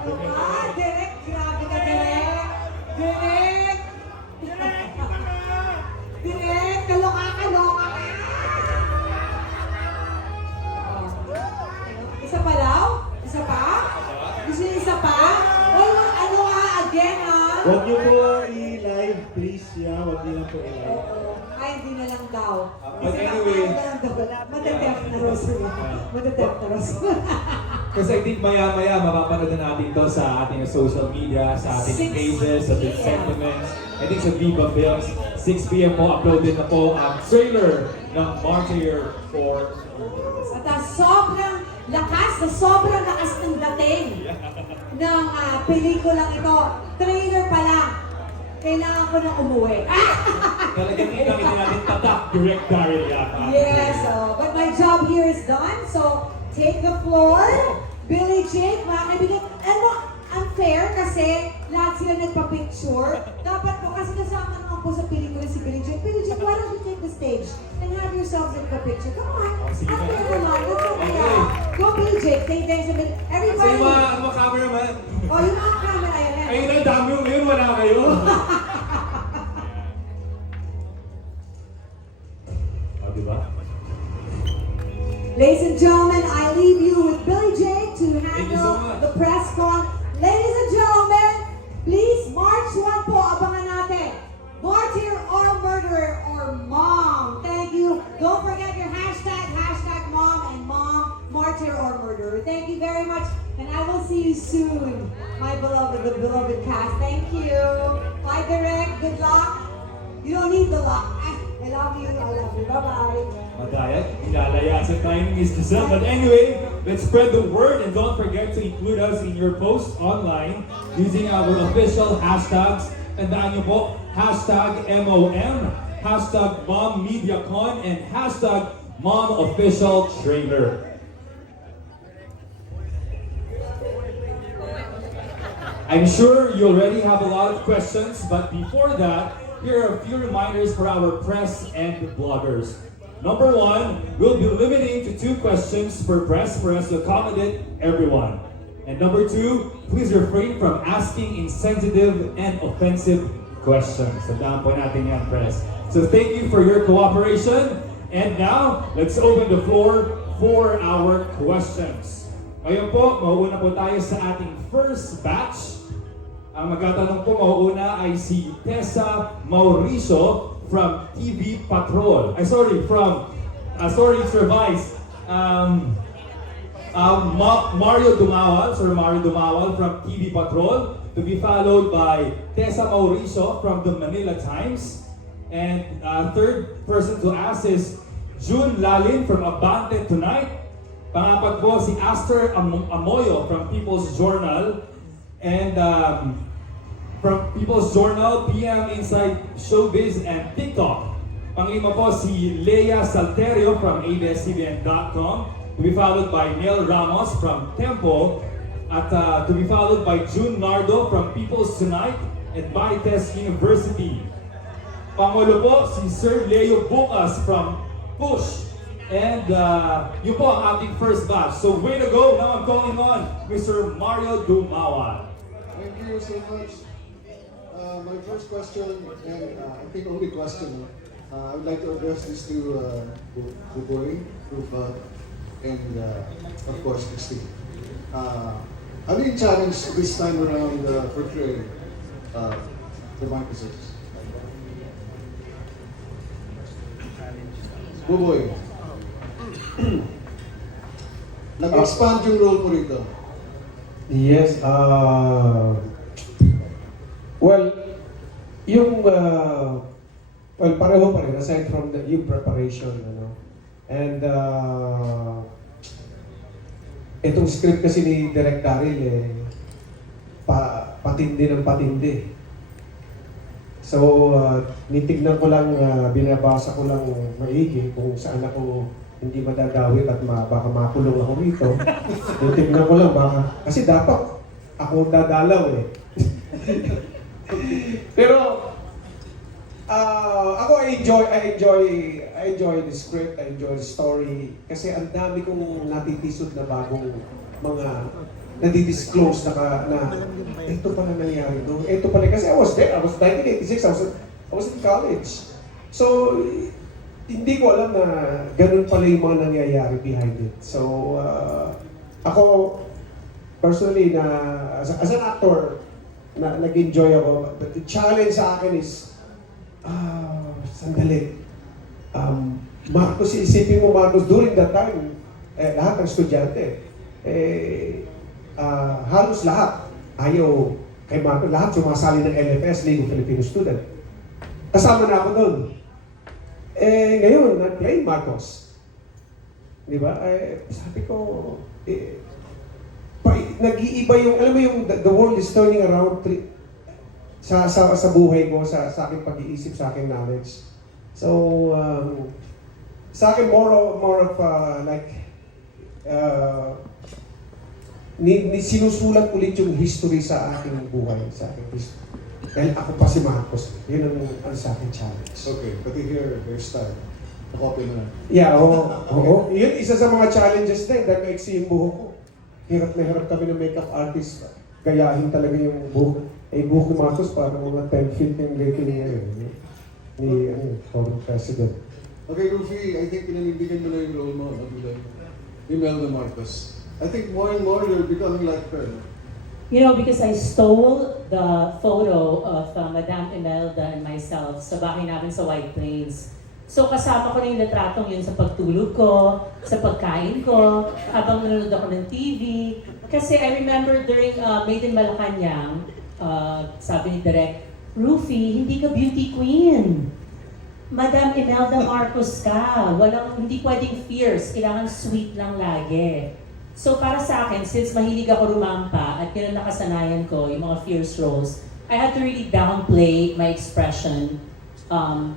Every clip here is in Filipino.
Direk, grabe ka, Direk. Direk! Direk, kaloka ka. Isa pa daw? Isa pa? Gusto niyo isa pa? Well, ano again Huwag niyo po i-live, please. Huwag niyo lang po i-live. Ay, hindi na lang daw. But anyway, Madadep na Rose. Madadep na Rose. Kasi I think maya-maya mapapanood na natin to sa ating social media, sa ating pages, sa ating sentiments. I think sa Viva Films, 6 p.m. po uploaded na po ang trailer ng Martyr for... At sobrang lakas ng dating ng pelikulang ito. Trailer pa lang. Kailangan ko nang umuwi. Talagang kita natin tatak, Directorial yata. Yes, but my job here is done. So, take the floor. Billy Jake, mga kaibigan. Ano, unfair kasi lahat sila nagpa-picture. Dapat po, kasi kasama naman po sa pelikula si Billy Jake. Billy Jake, why don't you take the stage and have yourselves in the picture? Come on. Unfair naman. That's okay. Go Billy Jake. Thank you. Everybody. Sa mga cameraman. Oh, yung mga camera, yan. Ayun ang dami yung ngayon, wala kayo. Diba? Ladies and gentlemen, I leave you with Billy Jake to Thank you so handle much. the Presscon. Ladies and gentlemen, please March 1 po, abangan natin. Martyr or murderer or mom. Thank you. Don't forget your hashtag mom and mom, martyr or murderer. Thank you very much. And I will see you soon, my beloved cast. Thank you. Bye, Direk. Good luck. You don't need the luck. I love you. Bye-bye. Madaya, ilalayasan tayo ni Miss Giselle. But anyway, let's spread the word and don't forget to include us in your posts online using our official hashtags. Tandaan niyo po, hashtag MOM, hashtag MomMediaCon, and hashtag MomOfficialTrailer. I'm sure you already have a lot of questions, but before that, here are a few reminders for our press and bloggers. Number 1, we'll be limiting to 2 questions per press for us to accommodate everyone. And number 2, please refrain from asking insensitive and offensive questions. Tandaan po natin yan, press. So thank you for your cooperation. And now, let's open the floor for our questions. Ngayon po, mauuna po tayo sa ating first batch. Ang magtatanong po mauuna ay si Tessa Mauricio from TV Patrol. Sorry, it's revised. Mario Dumawal from TV Patrol, to be followed by Tessa Mauricio from the Manila Times. And third person to ask is June Lalin from Abante Tonight. Pangapat po si Aster Amoyo from People's Journal. And from People's Journal, PM Inside Showbiz and TikTok. Panglima po si Leia Salterio from ABS-CBN.com, to be followed by Neil Ramos from Tempo, at to be followed by June Nardo from People's Tonight and Marites University. Pangulo po si Sir Leo Bucas from Push. And yun po ang ating first batch. So way to go! Now I'm calling on Mr. Mario Dumawal. Thank you so much. My first question, and I think only question, I would like to address this to Buboy, Rufa, and of course Christine. Ano yung challenge this time around portraying the Marcoses? Buboy, nag-expand yung role mo rito. Yes, well, yung, pareho pa rin, aside from yung preparation, and, itong script kasi ni Directorial, patindi ng patindi. So, nitignan ko lang, binabasa ko lang maigi kung saan ako hindi madadawit at baka makulong ako rito. Nitignan ko lang, kasi dapat ako dadalaw eh. Pero ako I enjoy the script, I enjoy the story kasi ang dami kong natitisod na bagong mga nadidisclose na ito pala nangyari doon. Ito pala, kasi I was there. I was 1986, I was in college. So, hindi ko alam na ganun pala yung mga nangyayari behind it. So, ako, personally, as an actor, nag-enjoy ako. But the challenge sa akin is, sandali. Marcos, isipin mo Marcos, during that time, lahat ng estudyante, halos lahat, ayaw kay Marcos, lahat sumasali ng LFS, League of Filipino Student. Kasama na ako doon. Ngayon, nag-play Marcos. Di ba? Sabi ko, nag-iiba yung, alam mo yung, the world is turning around sa buhay ko, sa aking pag-iisip, sa aking knowledge. So, sa akin, more of sinusulat ulit yung history sa aking buhay, sa aking history. Dahil ako pa si Marcos. Yun ang sa akin challenge. Okay, pati hairstyle. Nakopy mo na. Yeah, oo. Yun, isa sa mga challenges din, dahil maiksi yung buhok ko. Hirap na hirap kami ng makeup artist. Gayahin talaga yung buhok. Buhok ni Marcos, parang mga 10 feet yung lady niya ni former president. Okay, Rufi, I think pinanindigan mo na yung role mo, Imelda Marcos. I think more and more you're becoming like her. You know, because I stole the photo of Madame Imelda and myself sa bahay namin sa White Plains. So kasama ko na yung litratong yun sa pagtulog ko, sa pagkain ko, habang nanonood ako ng TV. Kasi I remember during Made in Malacanang, sabi ni Direk, Rufi, hindi ka beauty queen. Madam Imelda Marcos ka. Hindi pwedeng fierce, kailangan sweet lang lagi. So para sa akin, since mahilig ako rumampa at yun ang nakasanayan ko, yung mga fierce roles, I had to really downplay my expression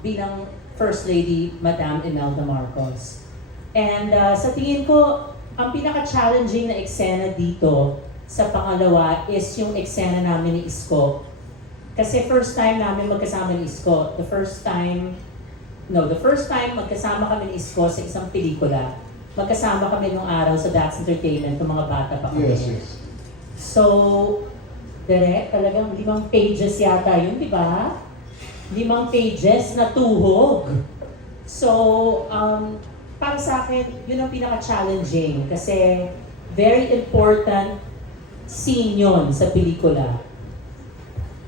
bilang First Lady Madam Imelda Marcos. And sa tingin ko, ang pinaka-challenging na eksena dito sa pangalawa is yung eksena namin ni Isko. Kasi first time namin magkasama ni Isko. The first time magkasama kami ni Isko sa isang pelikula. Magkasama kami nung araw sa That's Entertainment, ng mga bata pa kami. Yes. So, direct, talagang 5 pages yata yun, di ba? 5 pages na tuhog. So, para sa akin, yun ang pinaka-challenging kasi very important scene yun sa pelikula.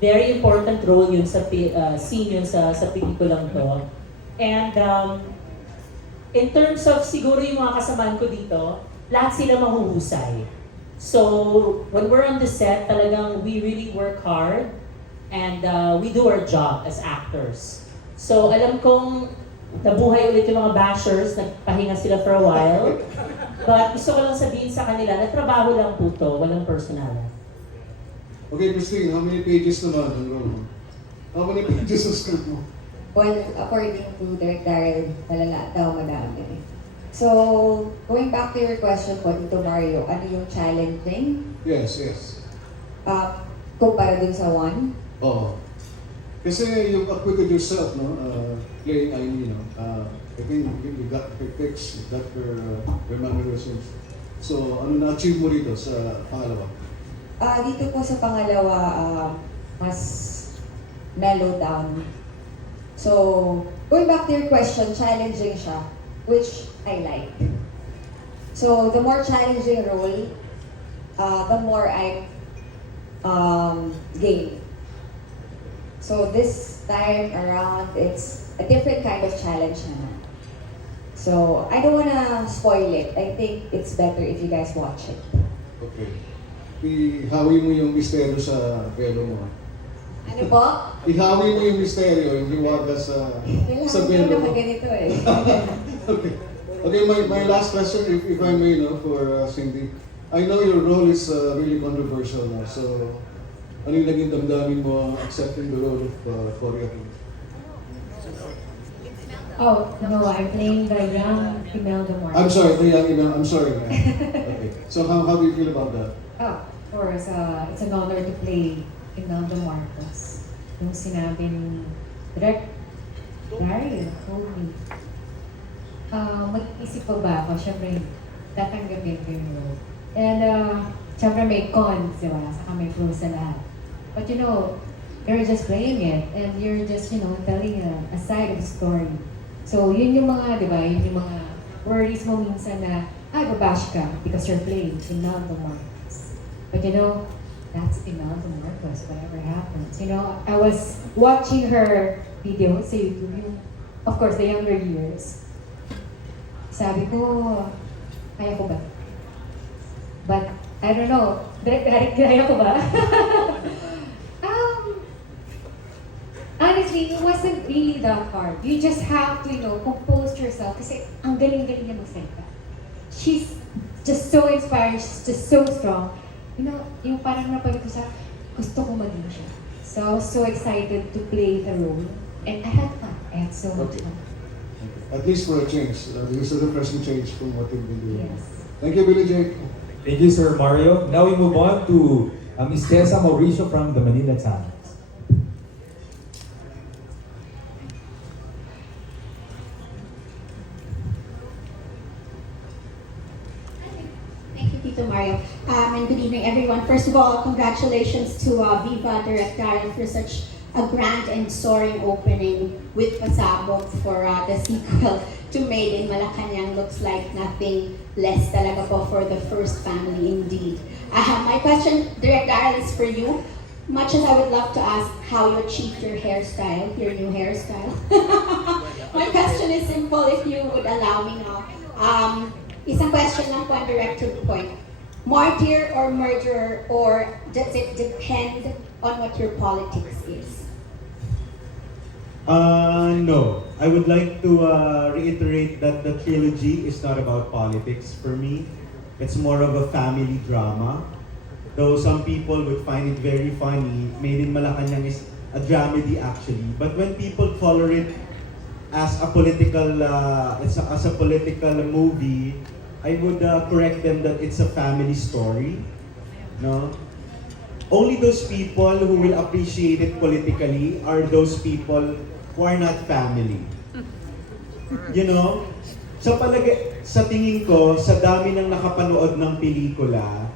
Very important role yun sa scene yun sa pelikulang to. And in terms of siguro yung mga kasamaan ko dito, lahat sila mahuhusay. So, when we're on the set, talagang we really work hard and we do our job as actors. So, alam kong nabuhay ulit yung mga bashers, nagpahinga sila for a while. But gusto ko lang sabihin sa kanila na trabaho lang po to, walang personalan. Okay, Christine, how many pages naman ang role mo? How many pages ang script mo? Well, according to Directorial, malala daw madami. So, going back to your question po dito, Mario, ano yung challenging? Yes. Kumpara dun sa one? Oo. Kasi you acquitted yourself, no? Playing Aimee, no? I think you got her picks, you got her mannerisms. So, ano na-achieve mo rito sa pangalawa? Dito po sa pangalawa, mas mellow down. So, going back to your question, challenging siya, which I like. So, the more challenging role, the more I gain. So, this time around, it's a different kind of challenge naman. So, I don't wanna spoil it. I think it's better if you guys watch it. Okay. Ihawi mo yung misteryo sa pelo mo. Ano po? Ihawi mo yung misteryo, yung hiwaga sa Kailangan pelo ko mo. naman ganito eh. Okay, my last question, if I may, no, for Cindy. I know your role is really controversial now, so ano yung naging damdamin mo accepting the role of Korea? Oh, no, I'm playing the young Imelda Marcos. I'm sorry, I'm sorry. Okay, so how do you feel about that? Oh, of course, it's an honor to play Imelda Marcos. Yung sinabi ni Directorial told me, mag-isip pa ba ako? Siyempre, tatanggapin ko yung role. And syempre may cons, di ba? Saka may pros sa lahat. But you know, you're just playing it and you're just, you know, telling a side of the story. So yun yung mga, di ba, yun yung mga worries mo minsan na, babash ka because you're playing Imelda Marcos. But you know, that's Imelda Marcos, whatever happens. You know, I was watching her video sa YouTube, yung, of course, the younger years. Sabi ko, kaya ko ba? But, I don't know, direct kaya ko ba? Honestly, it wasn't really that hard. You just have to, you know, compose yourself kasi ang galing-galing niya magsalita. She's just so inspiring, she's just so strong. You know, yung parang napagod ko sa, gusto ko maging siya. So I was so excited to play the role. And I had fun. I had so much fun. At least for a change. This is a refreshing change from what you've been doing. Yes. Thank you, Billy J. Thank you, Sir Mario. Now we move on to Miss Tessa Mauricio from the Manila Times. Thank you, Tito Mario. And good evening, everyone. First of all, congratulations to Viva Directorial for such a grand and soaring opening with pasabog for the sequel to Made in Malacanang. Looks like nothing less talaga po for the first family indeed. My question, Directorial, is for you. Much as I would love to ask how you achieved your hairstyle, your new hairstyle. My question is simple, if you would allow me now. Isang question lang po and direct to the point. Martyr or murderer, or does it depend on what your politics is? No. I would like to reiterate that the trilogy is not about politics for me. It's more of a family drama. Though some people would find it very funny, Made in Malacanang is a dramedy actually. But when people color it as a political, as a political movie, I would correct them that it's a family story. No? Only those people who will appreciate it politically are those people who are not family. You know? Sa tingin ko, sa dami ng nakapanood ng pelikula,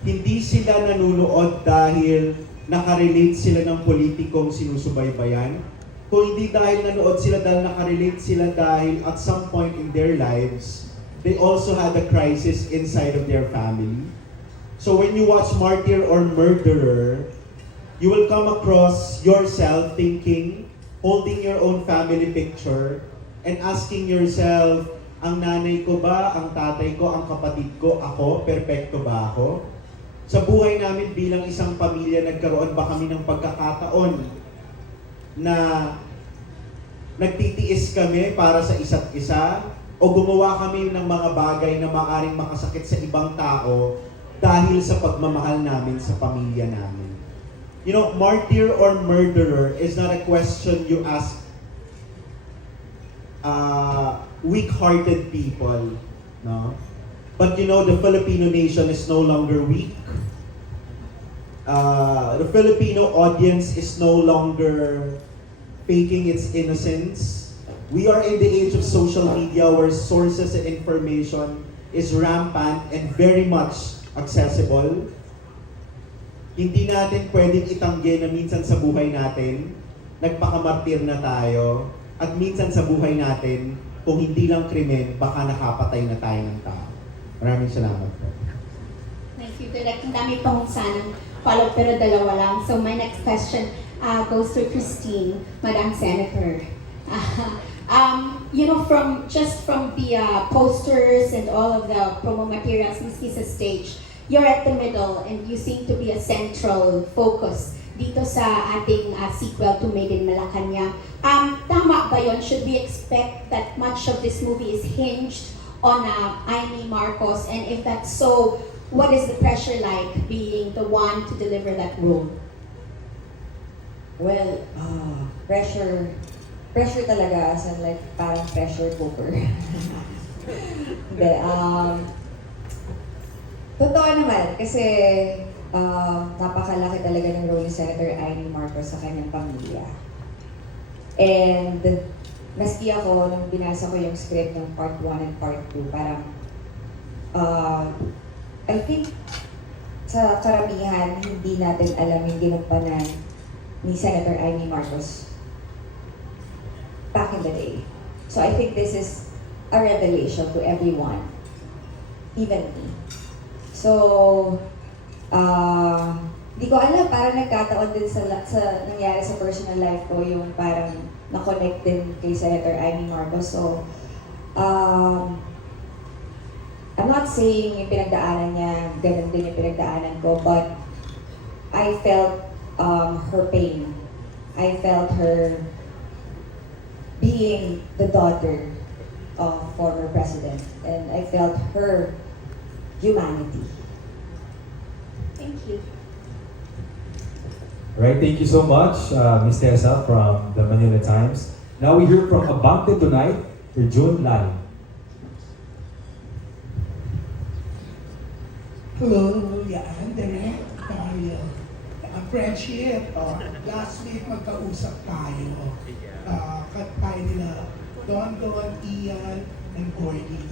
hindi sila nanunood dahil nakarelate sila ng politikong sinusubaybayan. Kung hindi dahil nanood sila dahil nakarelate sila dahil at some point in their lives, they also had a crisis inside of their family. So when you watch Martyr or Murderer, you will come across yourself thinking, holding your own family picture, and asking yourself, ang nanay ko ba, ang tatay ko, ang kapatid ko, ako, perpekto ba ako? Sa buhay namin bilang isang pamilya, nagkaroon ba kami ng pagkakataon na nagtitiis kami para sa isa't isa? O gumawa kami ng mga bagay na maaaring makasakit sa ibang tao dahil sa pagmamahal namin sa pamilya namin? You know, martyr or murderer is not a question you ask weak-hearted people, no? But you know, the Filipino nation is no longer weak. The Filipino audience is no longer faking its innocence. We are in the age of social media where sources and information is rampant and very much accessible. Hindi natin pwedeng itanggi na minsan sa buhay natin, nagpakamartir na tayo, at minsan sa buhay natin, kung hindi lang krimen, baka nakapatay na tayo ng tao. Maraming salamat po. Thank you, Direk. Ang dami pa kong sanang follow, pero dalawa lang. So my next question goes to Christine, Madam Senator. You know, from the posters and all of the promo materials, miski sa stage, you're at the middle and you seem to be a central focus dito sa ating sequel to Made in Malacanang. Tama ba yun? Should we expect that much of this movie is hinged on Amy Marcos? And if that's so, what is the pressure like being the one to deliver that role? Well, pressure talaga, as in like parang pressure cooker. Hindi, totoo naman, kasi napakalaki talaga ng role ni Senator Amy Marcos sa kanyang pamilya. And maski ako, nung binasa ko yung script ng part 1 and part 2, parang I think sa karamihan, hindi natin alam yung ginampanan ni Senator Amy Marcos back in the day. So I think this is a revelation to everyone, even me. So, di ko alam, parang nagkataon din sa nangyari sa personal life ko, yung parang na-connect din kay Senator Amy Marcos. So, I'm not saying yung pinagdaanan niya, ganun din yung pinagdaanan ko, but I felt her pain. I felt her being the daughter of former president, and I felt her humanity. Thank you. Right, thank you so much, Ms. Tessa from the Manila Times. Now we hear from Abante Tonight for June Lai. Hello, yan, Direk, Dario. Friendship, last week magkausap tayo. Kat tayo nila, Don, Ian, and Gordy.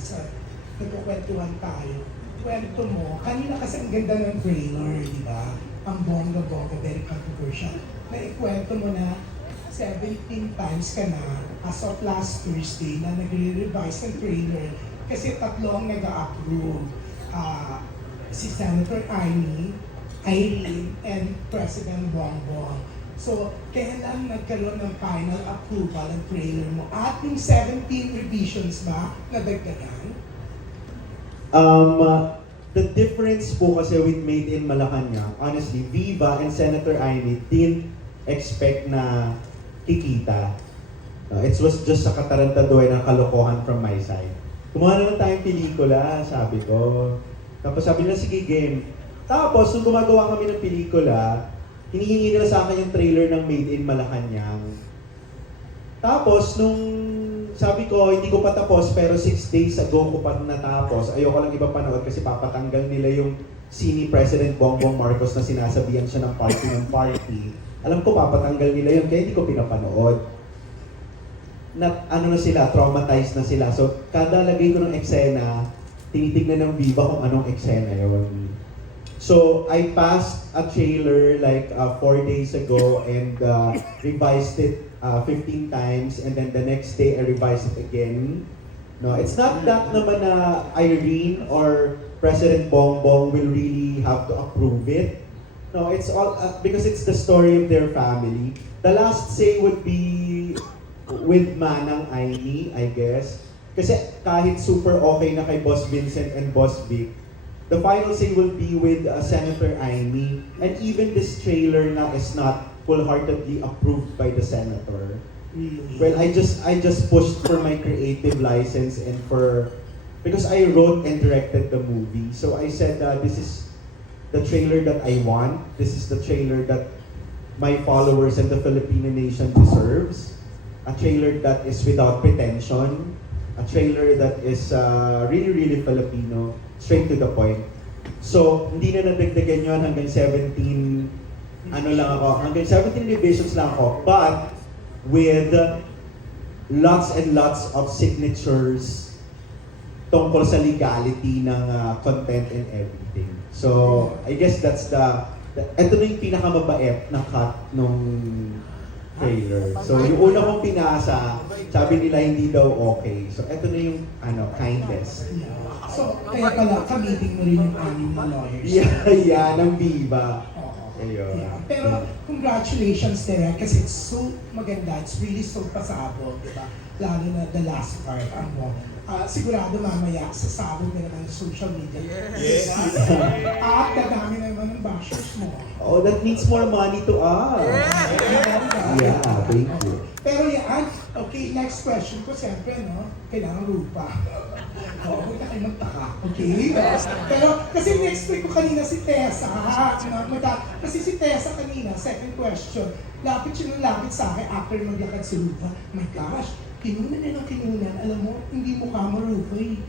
Nagkukwentuhan tayo. Kwento mo, kanina kasi ang ganda ng trailer, di ba? Ang bongga-bongga, very controversial. Naikwento mo na 17 times ka na as of last Thursday na nagre-revise ng trailer kasi tatlong nag-a-approve. Si Senator Amy, Irene, and President Bongbong. So, kailan nagkaroon ng final approval ng trailer mo? At yung 17 revisions ba nadagdagan? The difference po kasi with Made in Malacanang, honestly, Viva and Senator Amy didn't expect na kikita. It was just sa katarantaduhan ng kalokohan from my side. Kumuha na lang tayong pelikula, sabi ko. Tapos sabi nila, sige game. Tapos, nung gumagawa kami ng pelikula, hinihingi nila sa akin yung trailer ng Made in Malacanang. Tapos, nung sabi ko, hindi ko pa tapos, pero 6 days ago ko pa natapos. Ayoko lang iba panood kasi papatanggal nila yung scene ni President Bongbong Marcos na sinasabihan siya ng party. Alam ko papatanggal nila yun, kaya hindi ko pinapanood. Ano na sila, traumatized na sila. So, kada lagay ko ng eksena, tinitignan ng Viva kung anong eksena yun. So, I passed a trailer like 4 days ago and revised it 15 times, and then the next day I revised it again. No, it's not that naman na Irene or President Bongbong will really have to approve it. No, it's all because it's the story of their family. The last say would be with Manang Aimee, I guess. Kasi kahit super okay na kay Boss Vincent and Boss Vic, the final say will be with Senator Aimee. And even this trailer na is not full-heartedly approved by the senator. Really? Well, I just pushed for my creative license and because I wrote and directed the movie. So I said this is the trailer that I want. This is the trailer that my followers and the Filipino nation deserves. A trailer that is without pretension. A trailer that is really, really Filipino, straight to the point. So, hindi na nadagdagan yun hanggang 17 revisions lang ako. But, with lots and lots of signatures tungkol sa legality ng content and everything. So, I guess that's ito na yung pinakamabait na cut nung trailer. So, yung una kong pinasa, sabi nila hindi daw okay. So, eto na yung kindest. Yeah. So, kaya pala, kamiting mo rin yung anim na lawyers. Yeah, ng Viva. Ayun. Yeah. Pero, congratulations, Derek, kasi it's so maganda. It's really so pasabog, di ba? Lalo na the last part, sigurado mamaya, sasabog na naman yung social media. Yes! At dadami na naman ng bashers mo. Oh, that means more money to us. Yeah, thank you. Pero yan, okay, next question ko, siyempre, no? Kailangan rupa. Huwag na kayo magtaka, okay? Pero, kasi next week ko kanina si Tessa, kasi si Tessa kanina, second question, lapit sa akin after maglakad si Rupa. My gosh, kinunan na ng kinunan, alam mo, hindi mo ka marupa eh.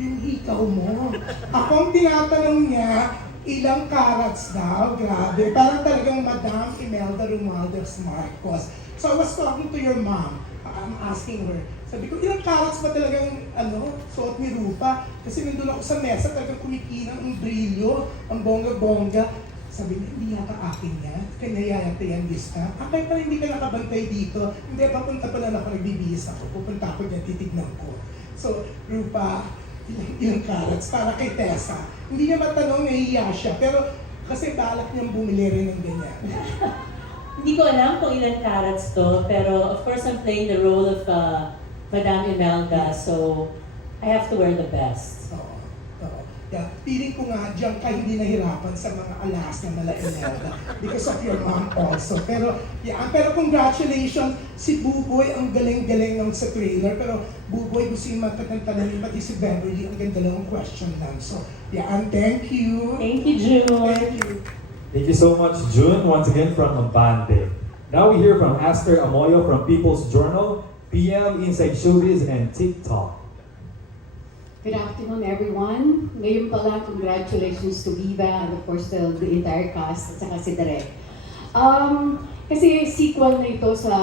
Yung ikaw mo. Ako ang tinatanong niya, ilang carats daw, grabe. Parang talagang Madam Imelda Romualdez Marcos. So I was talking to your mom. I'm asking her, Sabi ko, ilang carats ba talagang suot ni Rupa? Kasi nandun ako sa mesa, talagang kumikinang ang brilyo, ang bongga-bongga. Sabi niya, hindi yata akin yan. Kanya yayate yan lista. Kaya pala hindi ka nakabantay dito. Hindi, papunta pa lang ako, nagbibihis ako. Pupunta ako dyan, titignan ko. So, Rupa, ilang carats para kay Tessa. Hindi niya matanong, nahihiya siya. Pero kasi balak niyang bumili rin ng ganyan. Hindi ko alam kung ilan carats to, pero of course I'm playing the role of Madame Imelda, so I have to wear the best. Oo. Yeah, feeling ko nga diyan ka hindi nahirapan sa mga alas na mala Imelda because of your mom also. Pero congratulations, si Buboy ang galing-galing ng sa trailer. Pero Buboy, gusto yung magtatanong pati si Beverly, ang ganda lang ang question lang. So, and thank you. Thank you, June. Thank you. Thank you so much, June, once again from Abante. Now we hear from Aster Amoyo from People's Journal, PM, Inside Showbiz, and TikTok. Good afternoon, everyone. Ngayon pala, congratulations to Viva and of course the entire cast at saka si Direk. Kasi sequel na ito sa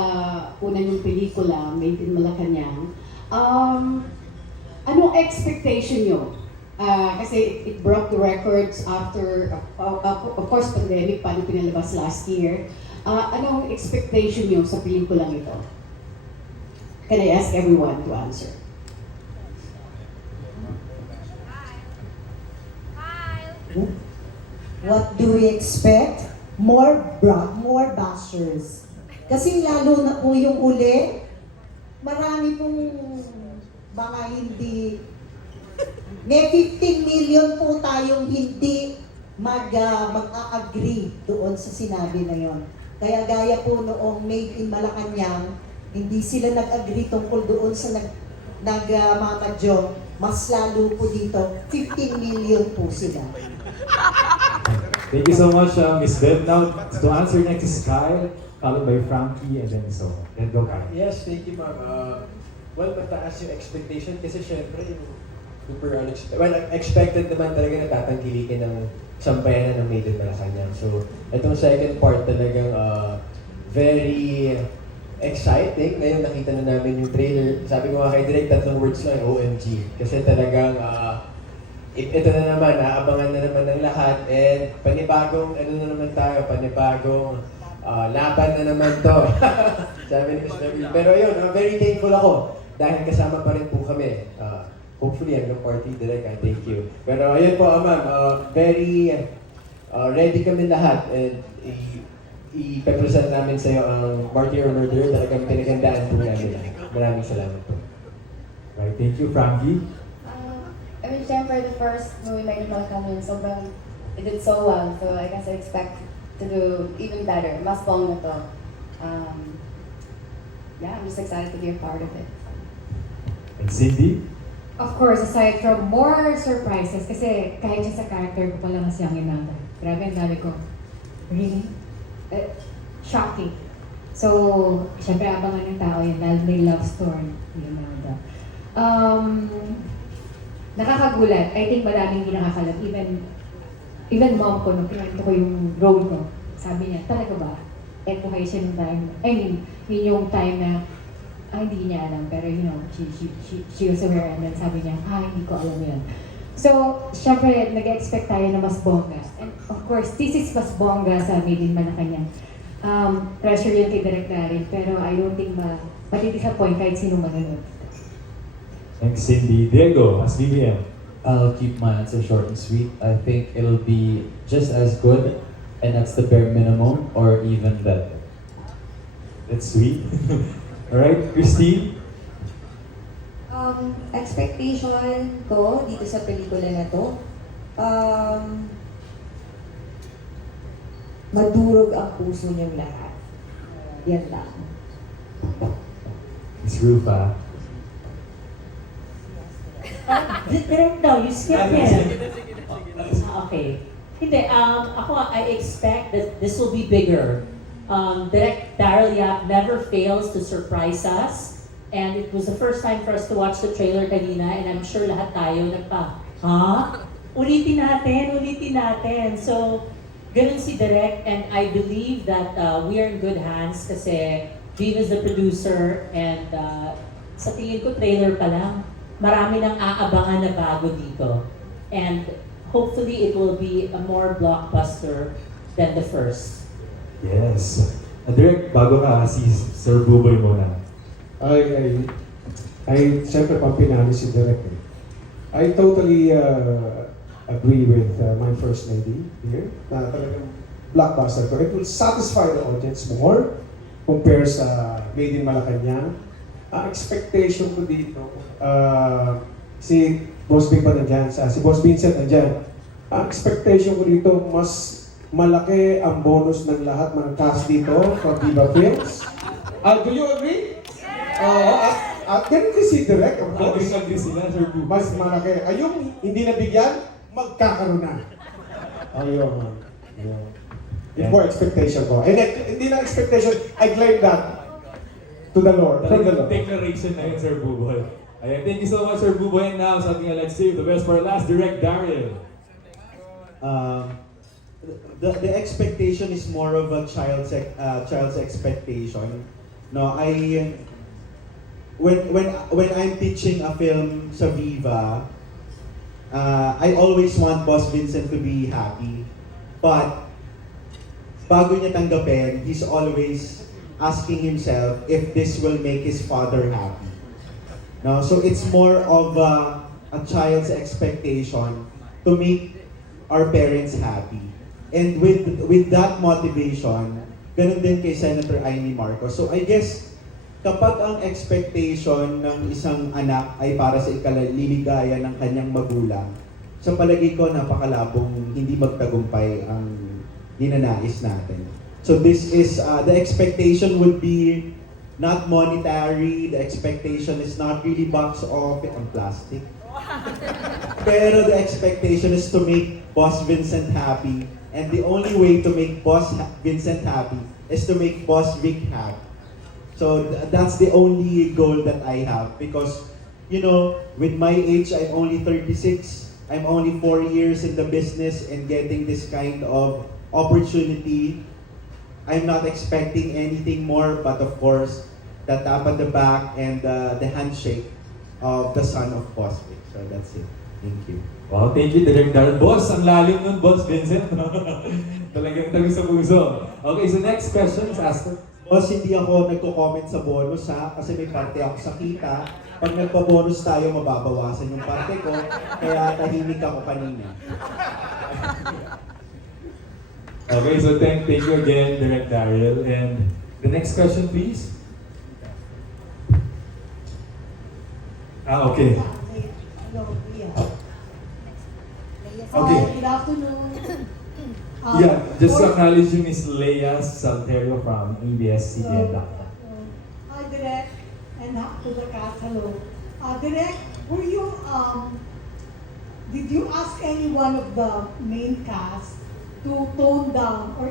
una niyong pelikula, Made in Malacanang. Anong expectation niyo? Kasi it broke the records after, of course, pandemic, paano pinalabas last year. Anong expectation niyo sa pelikulang ito? Can I ask everyone to answer? What do we expect? More bashers. Kasi lalo na po yung uli, marami pong mga hindi. May 15 million po tayong hindi mag-agree doon sa sinabi na yon. Kaya gaya po noong Made in Malacanang, hindi sila nag-agree tungkol doon sa nagmamadyong. Mas lalo po dito, 15 million po sila. Thank you so much, Miss Bev. Now, to answer next is Kyle, followed by Frankie, and then so on. Then go, Kyle. Yes, thank you, ma'am. Well, mataas yung expectation kasi syempre yung super unexpected. Well, expected naman talaga na tatangkilikin ng sampayanan ng Made in Malacanang. So, itong second part talagang very exciting. Ngayon nakita na namin yung trailer. Sabi ko nga kay Direk, 3 words lang, OMG. Kasi talagang ito na naman, aabangan na naman ng lahat. And panibagong, na naman tayo, panibagong laban na naman to. Sabi ni Mr. Will. Pero yun, very thankful ako dahil kasama pa rin po kami. Hopefully, hanggang party, Direk, thank you. Pero ayun po, ma'am, very ready kami lahat. And ipepresent namin sa iyo ang Martyr or Murder. Talagang pinagandaan po namin. Maraming salamat po. Right, thank you, Frankie. I mean, syempre, the first movie Made in Malacanang, it did so well. So I guess I expect to do even better. Mas bong na to. I'm just excited to be a part of it. And Cindy? Of course, aside from more surprises, kasi kahit siya sa character ko pala nga siyang Imelda. Grabe ang dami ko. Really? Shocking. So, syempre abangan ng tao yan dahil may love story ni Imelda. Nakakagulat. I think maraming hindi nakakalam. Even mom ko, nung pinanto ko yung role ko, sabi niya, talaga ba? Eto kayo siya nung time. I mean, yun yung time na, hindi niya alam. Pero she was aware. And then sabi niya, hindi ko alam yan. So, syempre, nag-expect tayo na mas bongga. And of course, this is mas bongga sa Made in Malacanang. Pressure yun kay Directorial. Pero I don't think matidisappoint kahit sino manunod. Thanks, Cindy. Diego, as BBM. I'll keep my answer short and sweet. I think it'll be just as good, and that's the bare minimum, or even better. That's sweet. Alright, Christine? Expectation ko dito sa pelikula na to, madurog ang puso niyong lahat. Yan lang. Miss Rufa. Direct daw, you skip him. Okay. Hindi, I expect that this will be bigger. Directorial never fails to surprise us. And it was the first time for us to watch the trailer kanina, and I'm sure lahat tayo ulitin natin. So, ganun si Direk, and I believe that we are in good hands kasi Viva is the producer, and sa tingin ko trailer pa lang, marami nang aabangan na bago dito. And hopefully it will be a more blockbuster than the first. Yes. Direk, bago ka, si Sir Buboy muna. Siyempre pang pinali si Direk. I totally agree with my first lady here na talagang blockbuster ko. It will satisfy the audience more compare sa Made in Malacanang. Ang expectation ko dito, si Boss Bing pa nandyan, si Boss Vincent nandyan. Ang expectation ko dito, mas malaki ang bonus ng lahat ng cast dito from Viva Films. Do you agree? At ganun din si Direk, of course. Agree sila, Sir Buboy. Mas malaki. Ayun, hindi nabigyan, magkakaroon na. Ayun. Yun po expectation ko. And hindi na expectation, I claim that to the Lord. From the Lord. Declaration na yun, Sir Buboy. Ayan, thank you so much, Sir Buboy. And now, something let's save the best for last, Directorial. The expectation is more of a child's expectation. No, when I'm pitching a film sa Viva, I always want Boss Vincent to be happy. But bago niya tanggapin, he's always asking himself if this will make his father happy. No, so it's more of a child's expectation to make our parents happy. And with that motivation, ganun din kay Senator Amy Marcos. So I guess, kapag ang expectation ng isang anak ay para sa ikaliligaya ng kanyang magulang, sa palagi ko napakalabong hindi magtagumpay ang ninanais natin. So this is, the expectation would be not monetary, the expectation is not really box office, ang plastic. Pero the expectation is to make Boss Vincent happy. And the only way to make Boss Vincent happy is to make Boss Vic happy. So that's the only goal that I have. Because, you know, with my age, I'm only 36. I'm only 4 years in the business and getting this kind of opportunity. I'm not expecting anything more, but of course, the tap on the back and the handshake of the son of Boss Vic. So that's it. Thank you. Wow, thank you, Director. Boss, ang lalim nun, Boss Vincent. Talagang tabi sa puso. Okay, so next question is asked. Boss, hindi ako nagko-comment sa bonus ha, kasi may parte ako sa kita. Pag nagpa-bonus tayo, mababawasan yung parte ko, kaya tahimik ako kanina. Okay, so thank you again, Directorial. And the next question, please. Okay. Okay. Good afternoon. Yeah, just acknowledge you, Miss Leia Salterio from ABS-CBN. Hi, Direk, and to the cast, hello. Direk, were you, did you ask any one of the main cast to tone down or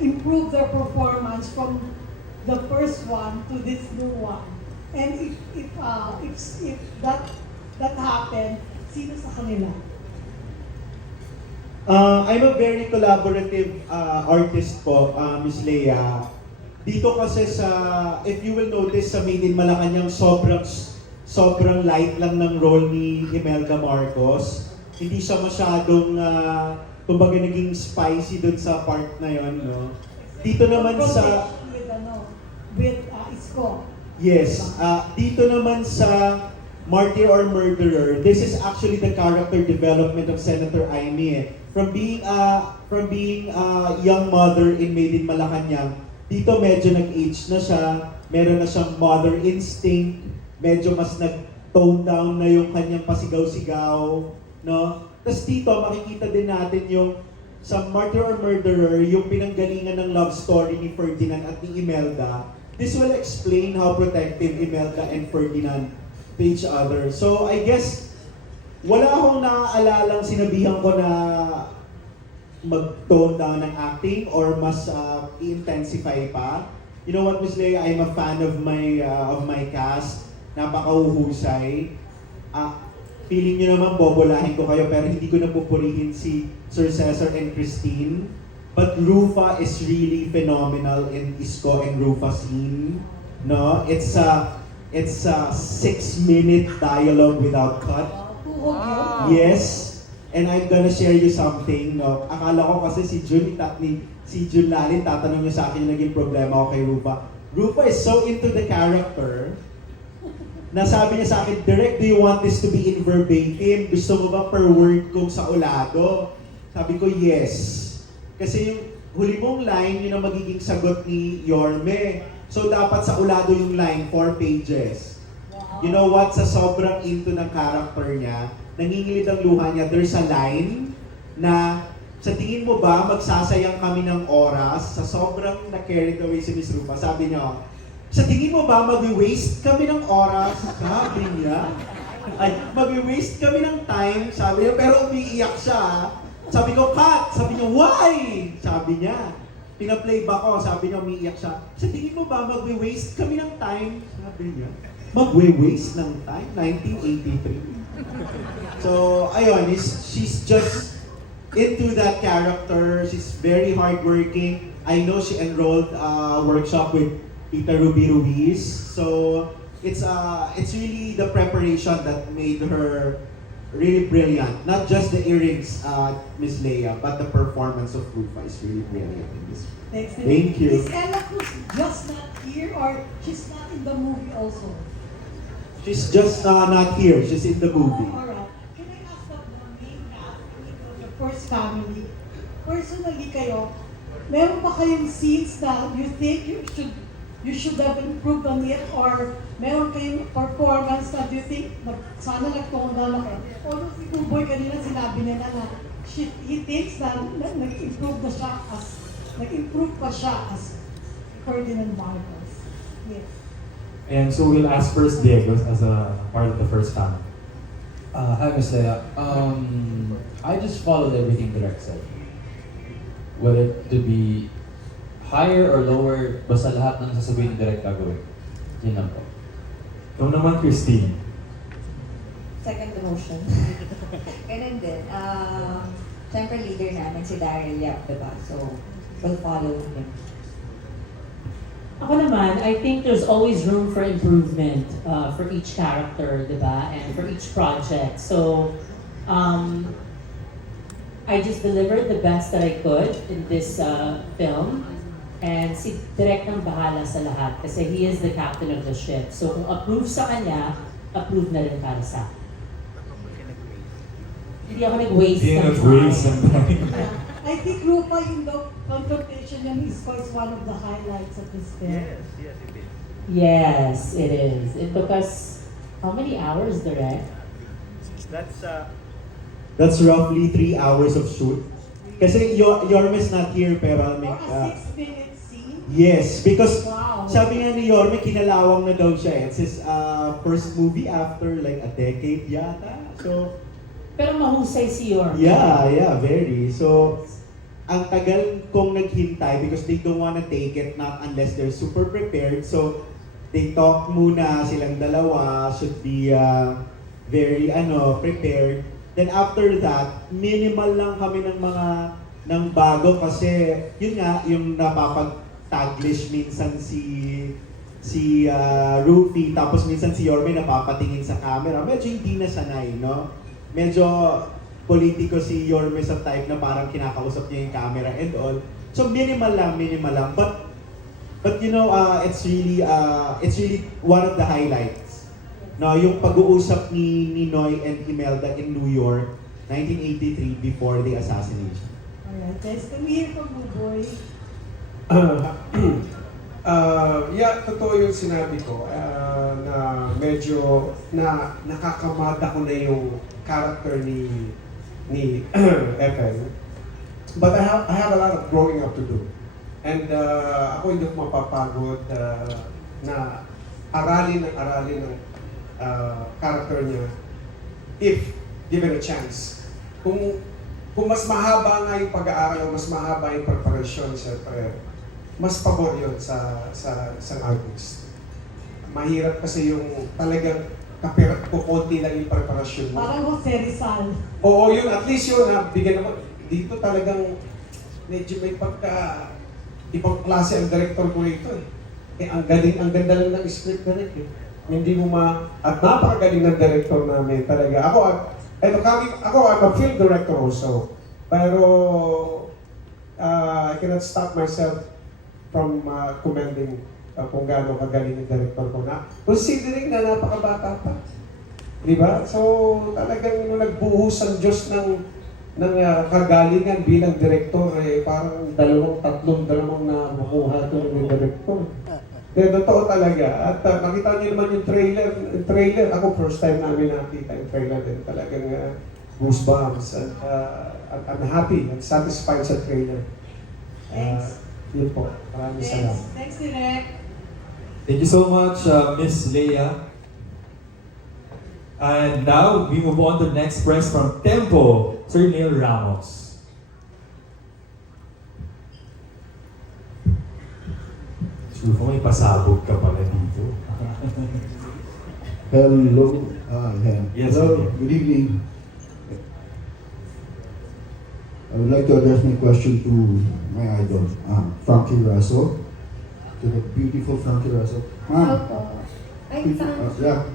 improve their performance from the first one to this new one? And if that happened, sino sa kanila? I'm a very collaborative artist po, Miss Leia. Dito kasi if you will notice sa Made in Malacanang, sobrang light lang ng role ni Imelda Marcos. Hindi siya masyadong, kumbaga naging spicy dun sa part na yon, no? Dito naman sa... With Isko. Yes, dito naman sa Martyr or Murderer, this is actually the character development of Senator Amy. From being a young mother in Made in Malacanang, dito medyo nag-age na siya, meron na siyang mother instinct, medyo mas nag-tone down na yung kanyang pasigaw-sigaw, no? Tapos dito makikita din natin yung sa Martyr or Murderer, yung pinanggalingan ng love story ni Ferdinand at ni Imelda. This will explain how protective Imelda and Ferdinand to each other. So I guess wala akong naaalalang sinabihan ko na mag-tone down ng acting or mas i-intensify pa. You know what, Miss Leia, I'm a fan of my cast. Napakahuhusay. Feeling nyo naman bobolahin ko kayo pero hindi ko napupurihin si Sir Cesar and Christine. But Rufa is really phenomenal in Isko and Rufa scene. No, it's a 6-minute dialogue without cut. Yes. And I'm gonna share you something, no? Akala ko kasi si Jun Lalin, tatanong niya sa akin yung naging problema ko kay Rupa. Rupa is so into the character, na sabi niya sa akin, Direk, do you want this to be in verbatim? Gusto mo ba per word kong sa ulado? Sabi ko, yes. Kasi yung huli mong line, yun ang magiging sagot ni Yorme. So dapat sa ulado yung line, 4 pages. You know what? Sa sobrang into ng character niya, nangingilid ang luha niya, there's a line na sa tingin mo ba magsasayang kami ng oras sa sobrang na-carried away si Miss Rupa? Sabi niya, sa tingin mo ba mag-waste kami ng oras? Sabi niya. Ay, mag-waste kami ng time, sabi niya, pero umiiyak siya. Sabi ko, cut! Sabi niya, why? Sabi niya. Pina-playback ko, sabi niya, umiiyak siya. Sa tingin mo ba mag-waste kami ng time? Sabi niya. Mag-waste ng time? 1983. So, ayun, she's just into that character. She's very hardworking. I know she enrolled workshop with Tita Ruby Ruiz. So, it's really the preparation that made her really brilliant. Not just the earrings, Miss Leia, but the performance of Rufa is really brilliant in this. Thank you. Is Ella Cruz just not here or she's not in the movie also? She's just not here. She's in the movie. Alright. Can I ask of the main cast, the first family, personally kayo, meron ba kayong scenes na you think you should have improved on it or meron kayong performance na you think sana nagtongga na kayo? Although si Kuboy kanina sinabi niya na he thinks na nag-improve pa siya as Ferdinand Marcos. Yes. And so we'll ask first Diego as a part of the first family. Hi, Miss Leia. I just followed everything Direk said. Whether to be higher or lower, basta lahat ng sasabihin ni Direk gagawin. Yun lang po. Ikaw naman, Christine. Second motion. Ganun din. Siyempre leader namin si Daryl Yap, diba? So, we'll follow him. Ako naman, I think there's always room for improvement for each character, diba? And for each project. So, I just delivered the best that I could in this film. And si Direk nang bahala sa lahat kasi he is the captain of the ship. So kung approve sa kanya, approve na rin para sa akin. Hindi ako nag-waste ng time. I think Rupa in the confrontation niya is one of the highlights of this film. Yes, it is. Yes, it is. It took us, how many hours, Direk? That's roughly 3 hours of shoot. Kasi Yorme's not here, pero I'll make... Or a 6-minute scene? Yes, because Wow. sabi nga ni Yorme, kinalawang na daw siya. It's his first movie after like a decade yata. So, Pero mahusay si Yorme. yeah, very. So, ang tagal kong naghintay because they don't wanna take it not unless they're super prepared. So, they talk muna silang dalawa, should be very prepared. Then after that, minimal lang kami ng bago kasi yun nga, yung napapag-taglish minsan si Rufy, tapos minsan si Yorme napapatingin sa camera. Medyo hindi na sanay, no? Medyo politiko si Yorme sa type na parang kinakausap niya yung camera and all. So minimal lang. But you know, it's really one of the highlights. No, yung pag-uusap ni Ninoy and Imelda in New York, 1983, before the assassination. Alright, guys, can we hear from Buboy? Yeah, totoo yung sinabi ko na medyo nakakamada ko na yung character ni FN. But I have a lot of growing up to do. And ako hindi ko mapapagod na aralin ng character niya if given a chance. Kung mas mahaba nga yung pag-aaral o mas mahaba yung preparasyon, siyempre, mas pabor yun sa isang artist. Mahirap kasi yung talagang kukunti lang yung preparasyon mo. Parang Jose Rizal. Oo, yun. At least yun, bigyan naman. Dito talagang medyo may pagka ibang klase ang director ko rito eh. ang ganda lang ng script direct eh. Hindi mo at napakagaling ng director namin talaga. Ako, I'm a film director also. Pero, I cannot stop myself from commending kung gaano kagaling yung director ko na. Considering na napakabata pa. Diba? So, talagang nung nagbuhos ang Diyos ng kagalingan bilang director, parang dalawang na makuha ito ng director. Kaya totoo talaga. At nakita niyo naman yung trailer. Ako first time namin nakita yung trailer din. Talagang goosebumps. And I'm happy and satisfied sa trailer. Yun po. Maraming salamat. Thanks, Direk. Thank you so much, Miss Leia. And now, we move on to the next press from Tempo, Sir Neil Ramos. Sure ko may pasabog ka pala dito. Hello. Yes, Hello. okay. Good evening. I would like to address my question to my idol, Frankie Russell. To the beautiful Frankie Russell. Ay, saan? Yeah.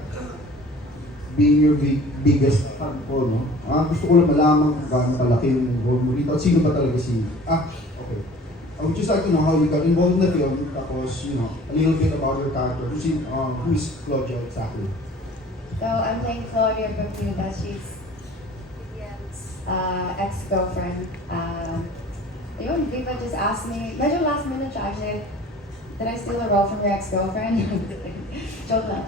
Being your biggest fan po, no? Gusto ko lang malaman kung gaano kalaki yung role mo dito at sino ba talaga si... Okay. I would just like to know how you got involved in the film, tapos, a little bit about your character. Who is Claudia exactly? So, I'm playing Claudia Bermuda. She's Vivian's ex-girlfriend. Yun, Viva just asked me, medyo last minute siya actually, did I steal a role from your ex-girlfriend? Joke lang.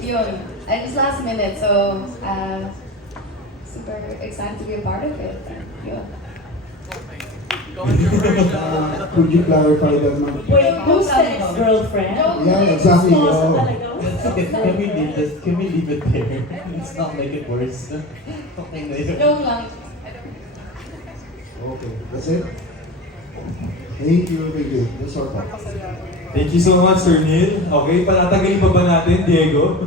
Yun, and it's last minute, so, super excited to be a part of it. Yun. Could you clarify that, ma'am? Wait, who's the ex-girlfriend? Yeah, exactly. Sposa Oh. talaga. Can we leave it there? Let's not make it worse. Okay na yun. Joke lang. Okay, that's it? Thank you. That's all. Thank you so much, Sir Neil. Okay, patatagalin pa ba natin, Diego?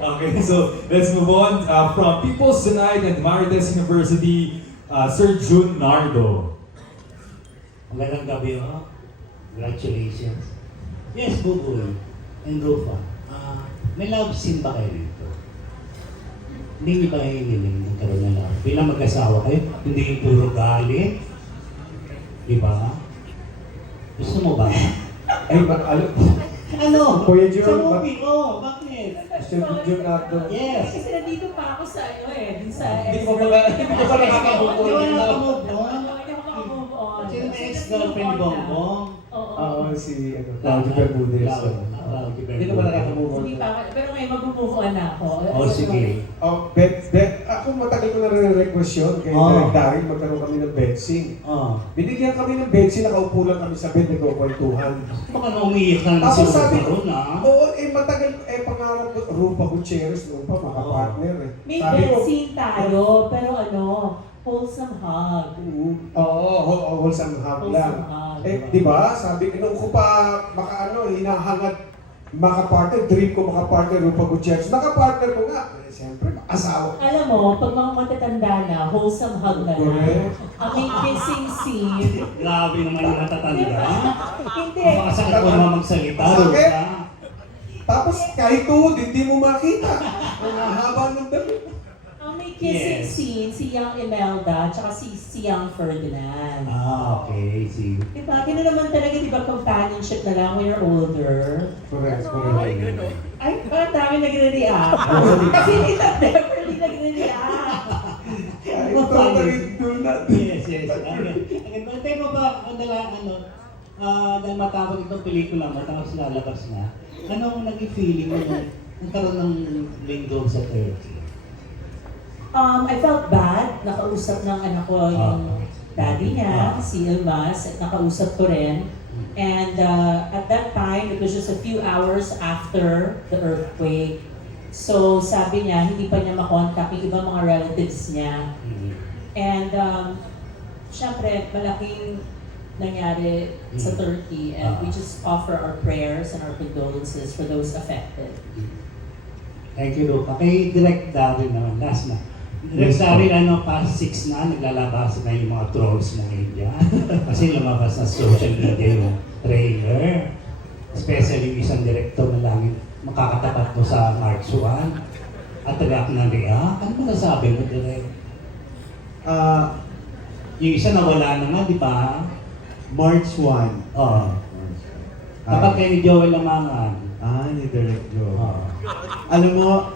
Okay, so let's move on from People's Tonight at Martyr University, Sir Jun Nardo. Magandang gabi ho. Congratulations. Yes, Buboy and Rufa. May love scene ba kayo dito? Hindi niyo ba hinihiling magkaroon ng love? Bilang mag-asawa kayo, hindi yung puro galit. Di ba? Gusto mo ba? Ay, Ano? Kuya Jun, Sa movie ko, bakit? Mr. Jun Nardo. Yes. Kasi nandito pa ako sa dun sa Hindi ko pala nakaka-move on. Hindi ako makamove on. Sino na ex-girlfriend Bongbong? Oo, si Claudio Bermudez. Hindi ko pala nakaka-move on. Hindi pa ako, pero ngayon mag-move on na ako. Sige. Ako matagal ko na rin-request yun kay Direk Daryl, magkaroon kami ng bedsing. Binigyan kami ng bedsing, nakaupo lang kami sa bed, nagkukwentuhan. Baka na umiyak na Tapos si sabi Rufa ko, ron, oo, pangarap ko, Rupa Gutierrez, noon pa, makapartner eh. May Sabi ko, bed scene tayo, pero wholesome hug. wholesome hug lang. Wholesome hug. Di ba? Sabi ko, nung ko pa, hinahangad makapartner, dream ko makapartner Rupa Gutierrez. Makapartner ko nga. Siyempre, asawa. Alam mo, pag mga matatanda na, wholesome hug na lang. Ang may kissing scene. Grabe naman yung natatanda. Hindi. Makasakit mo naman magsalita. Sakit. Tapos kahit tuhod, hindi mo makita. Ang haba ng damit. Ang may kissing scene, si Young Imelda, tsaka si Young Ferdinand. Okay, see. Diba? Gano'n naman talaga, diba, companionship na lang when you're older. Correct. Ay, parang dami nagre-react. Kasi ito, definitely nagre-react. Yes. Pero ba, dahil matapos itong pelikula mo, tapos lalabas na, anong naging feeling mo nung nagkaroon ng linggo sa Turkey? I felt bad. Nakausap ng anak ko yung daddy niya, si Ilmas, at nakausap ko rin. And at that time, it was just a few hours after the earthquake. So sabi niya, hindi pa niya makontak yung ibang mga relatives niya. And syempre, malaking nangyari sa Turkey, and we just offer our prayers and our condolences for those affected. Thank you, Luca. Kay Direk Daryl naman, last na. Direct Daryl, ano, past 6 na, naglalabas na yung mga trolls mo ngayon dyan. Kasi lumabas na social media yung trailer. Especially yung isang director na lang makakatapat mo sa March 1. At react na react. Ano ba nasabi mo, Direk? Yung isa nawala na nga, di ba? March 1. Oo. Kapag kay ni Joel Lamangan. Ni Direct Joe. Oo. Alam mo,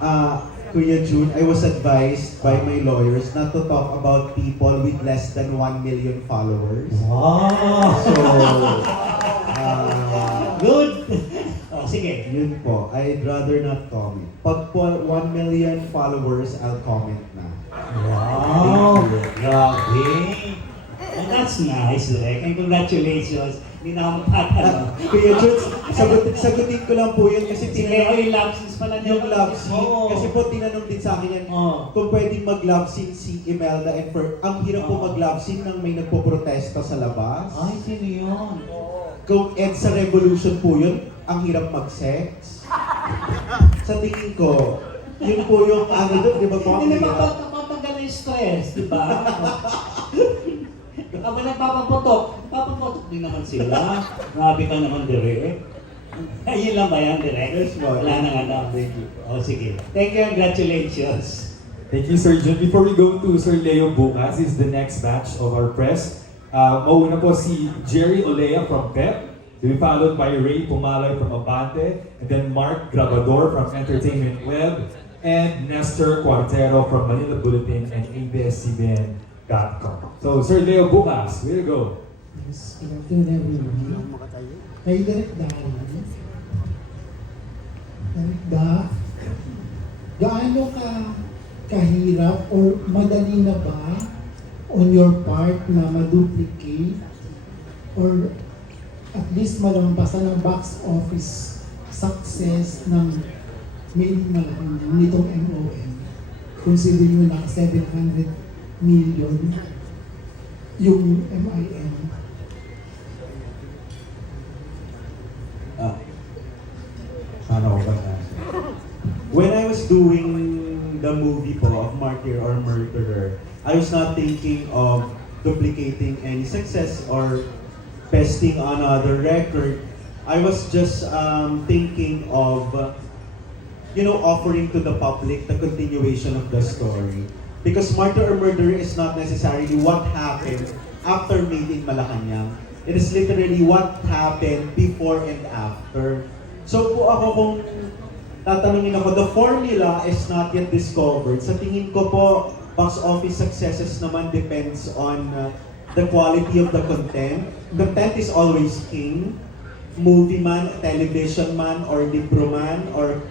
Kuya June, I was advised by my lawyers not to talk about people with less than 1 million followers. Wow! So, Good! Oh, sige. yun po. I'd rather not comment. Pag po 1 million followers, I'll comment na. Wow! Grabe! Oh, that's nice, Direk. And congratulations. Hindi na ako matatanong. Kuya June, sagutin ko lang po yun kasi Sige, yung love scenes pala niya. yung love scene. Oo. Kasi po tinanong din sa akin yan, kung pwedeng mag-love scene si Imelda and ang hirap po mag-love scene nang may nagpo-protesta sa labas. Ay, sino yun? Kung EDSA Revolution po yun, ang hirap mag-sex. Sa tingin ko, yun po yung ano doon, di ba po? Hindi na mapatagal yung stress, di ba? Kapag nagpapaputok din naman sila. Grabe ka naman, Direk. Ayun lang ba yan, Direk? Yes, ma'am. Wala nang ano. Thank you. Oh, sige. Thank you, congratulations. Thank you, Sir Jun. Before we go to Sir Leo Bukas, is the next batch of our press. Mauna po si Jerry Olea from PEP, to be followed by Ray Pumalay from Abante, and then Mark Grabador from Entertainment Web, and Nestor Cuartero from Manila Bulletin and ABS-CBN.com. So, Sir Leo Bukas, way to go. Yes, good afternoon everyone. Kay Direct Daryl. Direct gaano ka kahirap or madali na ba on your part na ma-duplicate or at least malampasan ang box office success ng Made in Malacanang nitong MOM, considering mo na 700 million yung MIM. Paano ko ba na? When I was doing the movie po of Martyr or Murderer, I was not thinking of duplicating any success or besting another record. I was just thinking of, offering to the public the continuation of the story. Because Martyr or Murderer is not necessarily what happened after Made in Malacanang. It is literally what happened before and after. So po ako kung tatanungin ako, the formula is not yet discovered. Sa tingin ko po, box office successes naman depends on the quality of the content. Content is always king. Movie man, television man, or libro man, or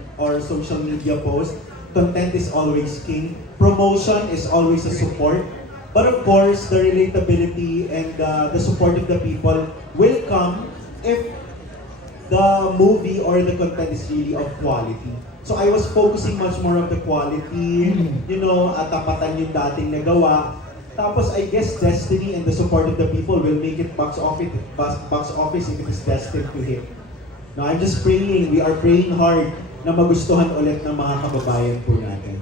social media post. Content is always king. Promotion is always a support. But of course, the relatability and the support of the people will come if the movie or the content is really of quality. So I was focusing much more on the quality, at tapatan yung dating nagawa. Tapos I guess destiny and the support of the people will make it box office if it is destined to hit. Now I'm just praying, we are praying hard na magustuhan ulit ng mga kababayan po natin.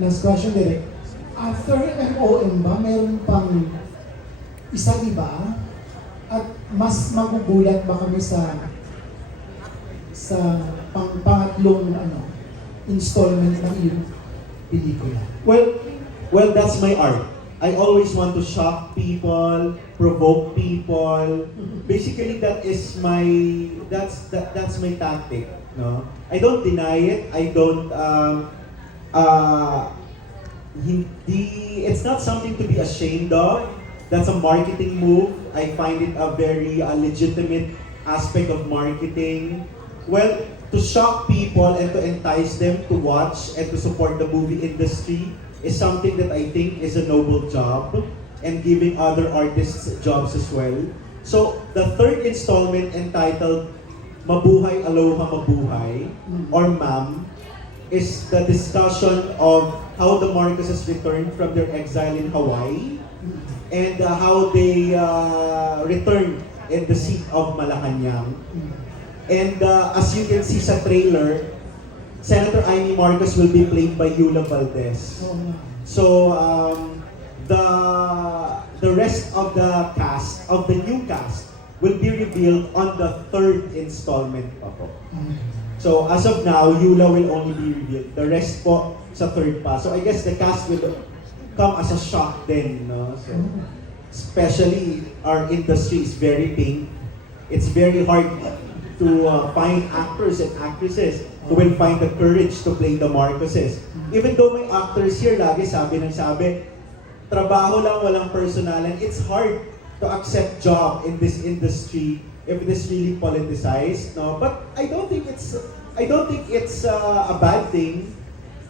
Last question, Direk. After MOM ba, meron pang isa, di ba? At mas magugulat ba kami sa pangatlong installment ng iyong pelikula? Well, that's my art. I always want to shock people, provoke people. Basically, that's my tactic. No, I don't deny it. I don't. It's not something to be ashamed of. That's a marketing move. I find it a very legitimate aspect of marketing. Well, to shock people and to entice them to watch and to support the movie industry is something that I think is a noble job, and giving other artists jobs as well. So, the third installment entitled Mabuhay, Aloha, Mabuhay, or MAM, is the discussion of how the Marcoses returned from their exile in Hawaii and how they returned in the seat of Malacanang. And as you can see sa trailer, Senator Amy Marcos will be played by Yula Valdez. So the rest of the cast, of the new cast, will be revealed on the third installment pa po. So as of now, Yula will only be revealed. The rest po sa third pa. So I guess the cast will come as a shock then, no? So especially our industry is very pink. It's very hard to find actors and actresses who will find the courage to play the Marcoses. Even though may actors here, lagi sabi ng sabi, trabaho lang, walang personalan. It's hard to accept job in this industry if it is really politicized, no? But I don't think it's a bad thing.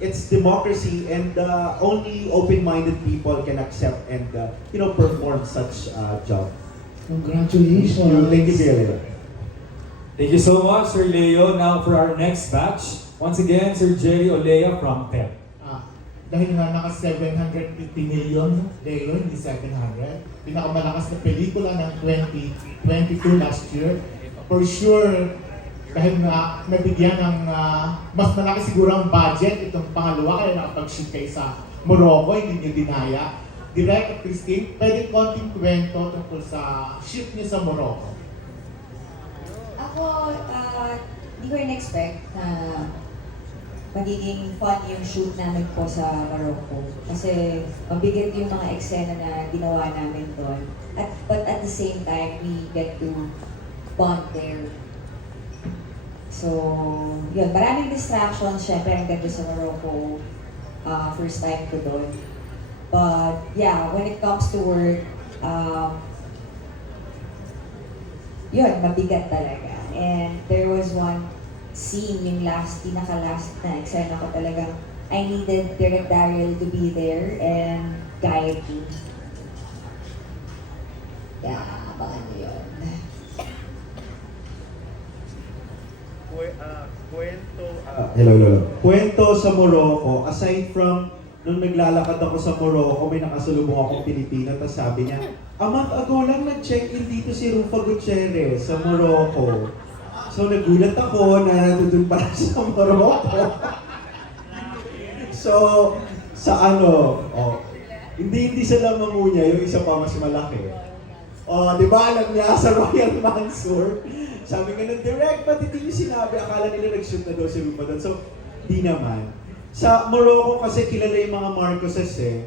It's democracy, and only open-minded people can accept and perform such job. Congratulations. Thank you, Leo. Thank you so much, Sir Leo. Now for our next batch, once again, Sir Jerry Olea from PEP. Dahil nga naka 750 million, Leo, hindi 700. Pinakamalakas na pelikula ng 2022 last year. For sure, dahil nga nabigyan ng mas malaki siguro ang budget itong pangalawa, kaya nakapag-shoot kayo sa Morocco, hindi niyo dinaya. Direct, Christine, pwede konting kwento tungkol sa shoot niyo sa Morocco. Ako, hindi ko rin expect na magiging fun yung shoot namin po sa Morocco. Kasi mabigat yung mga eksena na ginawa namin doon. But at the same time, we get to bond there. So, yun. Maraming distractions. Siyempre, ang ganda sa Morocco. First time ko doon. But, yeah, when it comes to work, yun, mabigat talaga. And there was one scene, yung pinaka-last na eksena ko talagang I needed Directorial to be there and guide me. Yeah, abangan niyo yun. Hello. Kwento sa Morocco, aside from nung naglalakad ako sa Morocco, may nakasalubong akong Pilipino, tapos sabi niya, a month ago lang nag-check-in dito si Rufa Gutierrez sa Morocco. So nagulat ako na nandun pala sa Morocco. So, hindi sila mamunya, yung isa pa mas malaki. Di ba alam niya sa Royal Mansur? Sabi nga ng direct, ba't hindi niyo sinabi? Akala nila nag-shoot na daw si Rufa doon. So, di naman. Sa Morocco kasi kilala yung mga Marcoses eh.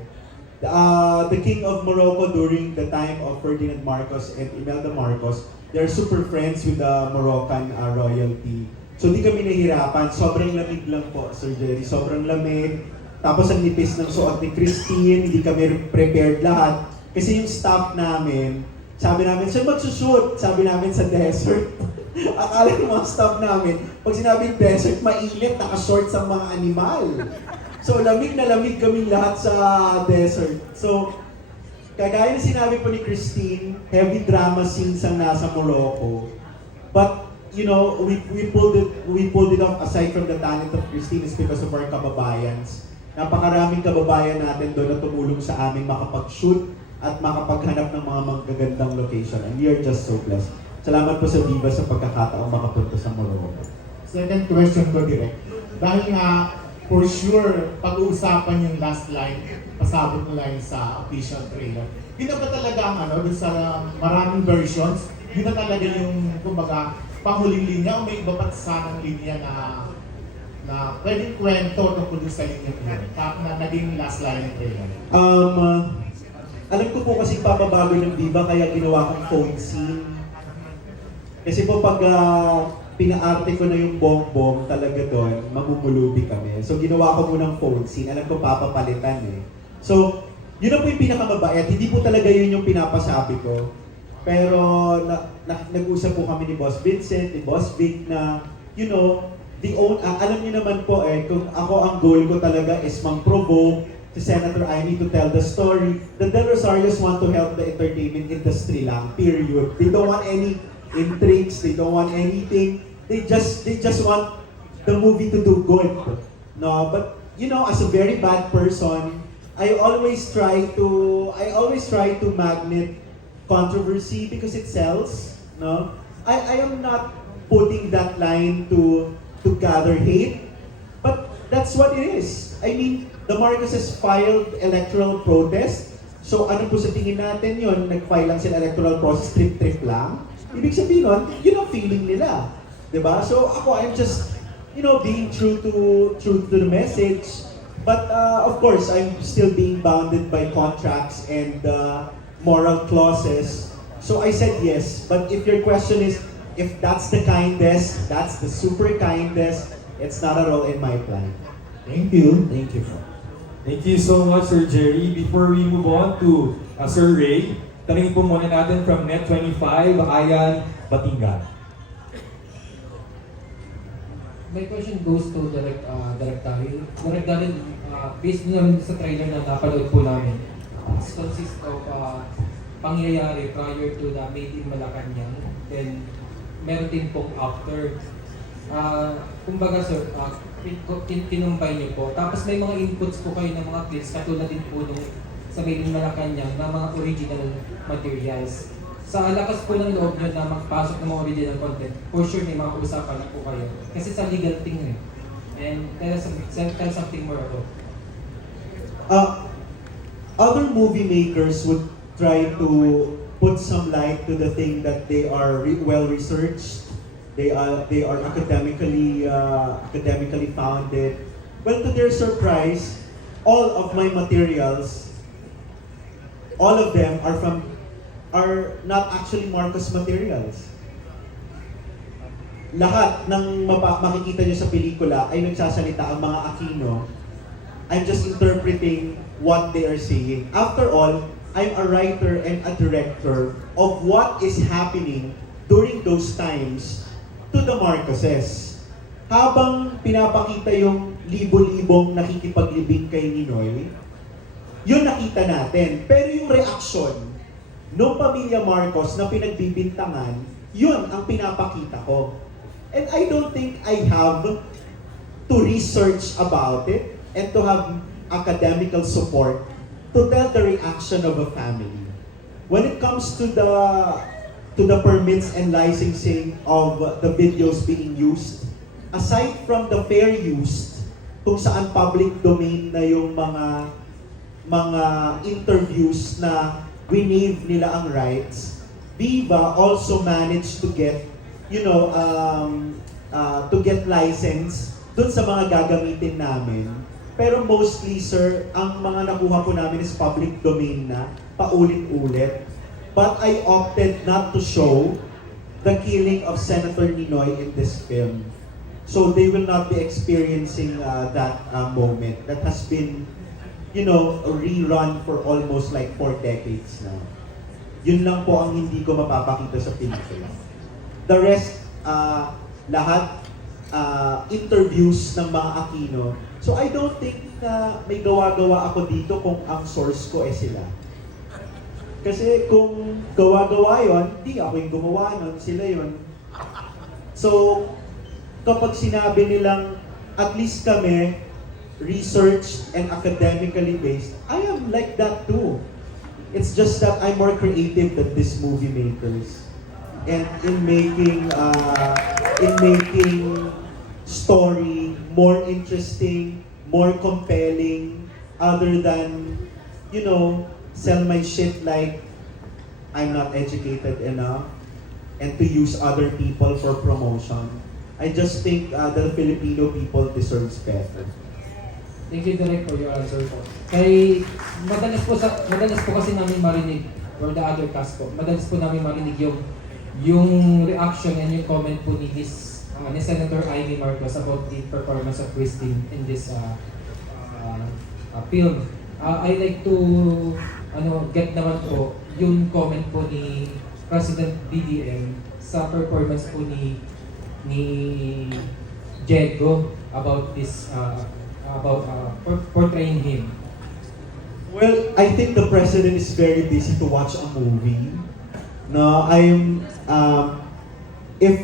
The King of Morocco during the time of Ferdinand Marcos and Imelda Marcos, they're super friends with the Moroccan royalty. So di kami nahirapan. Sobrang lamig lang po, Sir Jerry. Sobrang lamig. Tapos ang nipis ng suot ni Christine, hindi kami prepared lahat. Kasi yung staff namin, sabi namin, sir, magsushoot. Sabi namin sa desert. Akala ng mga staff namin, pag sinabing desert, mainit, naka-shorts ang mga animal. So lamig na lamig kami lahat sa desert. So, kagaya na sinabi po ni Christine, heavy drama scenes ang nasa Morocco. But, we pulled it off aside from the talent of Christine is because of our kababayans. Napakaraming kababayan natin doon na tumulong sa aming makapag-shoot at makapaghanap ng mga magagandang location. And we are just so blessed. Salamat po sa Viva sa pagkakataong makapunta sa Morocco. Second question ko direct. Dahil nga, for sure, pag-uusapan yung last line, pasabot mo lang sa official trailer. Yun na ba talaga ang dun sa maraming versions, yun na talaga yung, kumbaga, panghuling linya o may iba pa sanang linya na pwedeng kwento tungkol sa linya yun, na naging last line ng trailer? Alam ko po kasi papabago ng Viva kaya ginawa kong phone scene. Kasi po pag pina-arte ko na yung bong-bong talaga doon, mamumulubi kami. So ginawa ko munang phone scene. Alam ko papapalitan eh. So, yun na po yung pinakamabait. Hindi po talaga yun yung pinapasabi ko. Pero nag-usap po kami ni Boss Vincent, ni Boss Vic na, alam niyo naman po kung ako ang goal ko talaga is mang-provoke si Senator Amy to tell the story. The Del Rosarios want to help the entertainment industry lang, period. They don't want any intrigues, they don't want anything. They just want the movie to do good. No, but as a very bad person, I always try to magnet controversy because it sells. No, I am not putting that line to gather hate, but that's what it is. I mean, the Marcoses filed electoral protest. So ano po sa tingin natin yun? Nag-file lang sila electoral process, trip-trip lang. Ibig sabihin nun, yun ang feeling nila. Diba? So ako, I'm just, being true to the message. But of course, I'm still being bounded by contracts and moral clauses. So I said yes. But if your question is, if that's the kindest, that's the super kindest, it's not at all in my plan. Thank you. Thank you. Thank you so much, Sir Jerry. Before we move on to Sir Ray, tanungin po muna natin from Net25, Ayan Batingan. My question goes to Directorial. Directorial, based naman sa trailer na napanood po namin, it consists of pangyayari prior to the Made in Malacanang, then meron din pong after. Kumbaga sir, kinumbay niyo po. Tapos may mga inputs po kayo ng mga clips katulad din po nung sa Made in Malacanang na mga original materials. Sa lakas po ng loob nyo na magpasok ng mga original content, for sure may mga usapan na po kayo. Kasi sa legal thing eh. And tell something more about. Other movie makers would try to put some light to the thing that they are well researched. They are academically founded. Well, to their surprise, all of my materials, all of them are not actually Marcos materials. Lahat ng makikita nyo sa pelikula ay nagsasalita ang mga Aquino. I'm just interpreting what they are saying. After all, I'm a writer and a director of what is happening during those times to the Marcoses. Habang pinapakita yung libo-libong nakikipaglibing kay Ninoy, yun nakita natin. Pero yung reaksyon noong pamilya Marcos na pinagbibintangan, yun ang pinapakita ko. And I don't think I have to research about it and to have academical support to tell the reaction of a family. When it comes to the permits and licensing of the videos being used, aside from the fair use, kung saan public domain na yung mga interviews na winave nila ang rights, Viva also managed to get, to get license dun sa mga gagamitin namin. Pero mostly, sir, ang mga nakuha po namin is public domain na, paulit-ulit. But I opted not to show the killing of Senator Ninoy in this film. So they will not be experiencing that moment that has been, rerun for almost like 4 decades now. Yun lang po ang hindi ko mapapakita sa pelikula. The rest, lahat interviews ng mga Aquino. So I don't think na may gawa-gawa ako dito kung ang source ko sila. Kasi kung gawa-gawa yon, di ako yung gumawa nun, sila yon. So, kapag sinabi nilang at least kami, researched and academically based, I am like that too. It's just that I'm more creative than these movie makers. And in making story more interesting, more compelling, other than, sell my shit like I'm not educated enough and to use other people for promotion. I just think the Filipino people deserves better. Thank you, Direk, for your answer po. Kay madalas po kasi namin marinig, or the other cast po, madalas po namin marinig yung reaction and yung comment po ni Senator Amy Marcos about the performance of Christine in this film. I like to get naman po yung comment po ni President BBM sa performance po ni Diego about this portraying him. Well, I think the president is very busy to watch a movie. No, if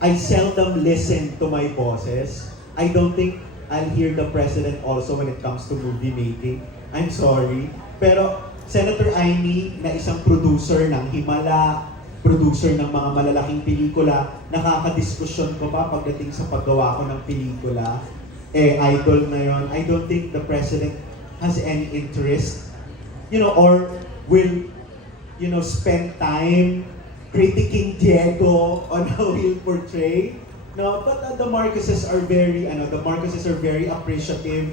I seldom listen to my bosses, I don't think I'll hear the president also when it comes to movie making. I'm sorry. Pero Senator Amy, na isang producer ng Himala, producer ng mga malalaking pelikula, nakakadiskusyon ko pa pagdating sa paggawa ko ng pelikula. idol na yun. I don't think the president has any interest, or will, spend time critiquing Diego on how he'll portray. No, but the Marcoses are very appreciative.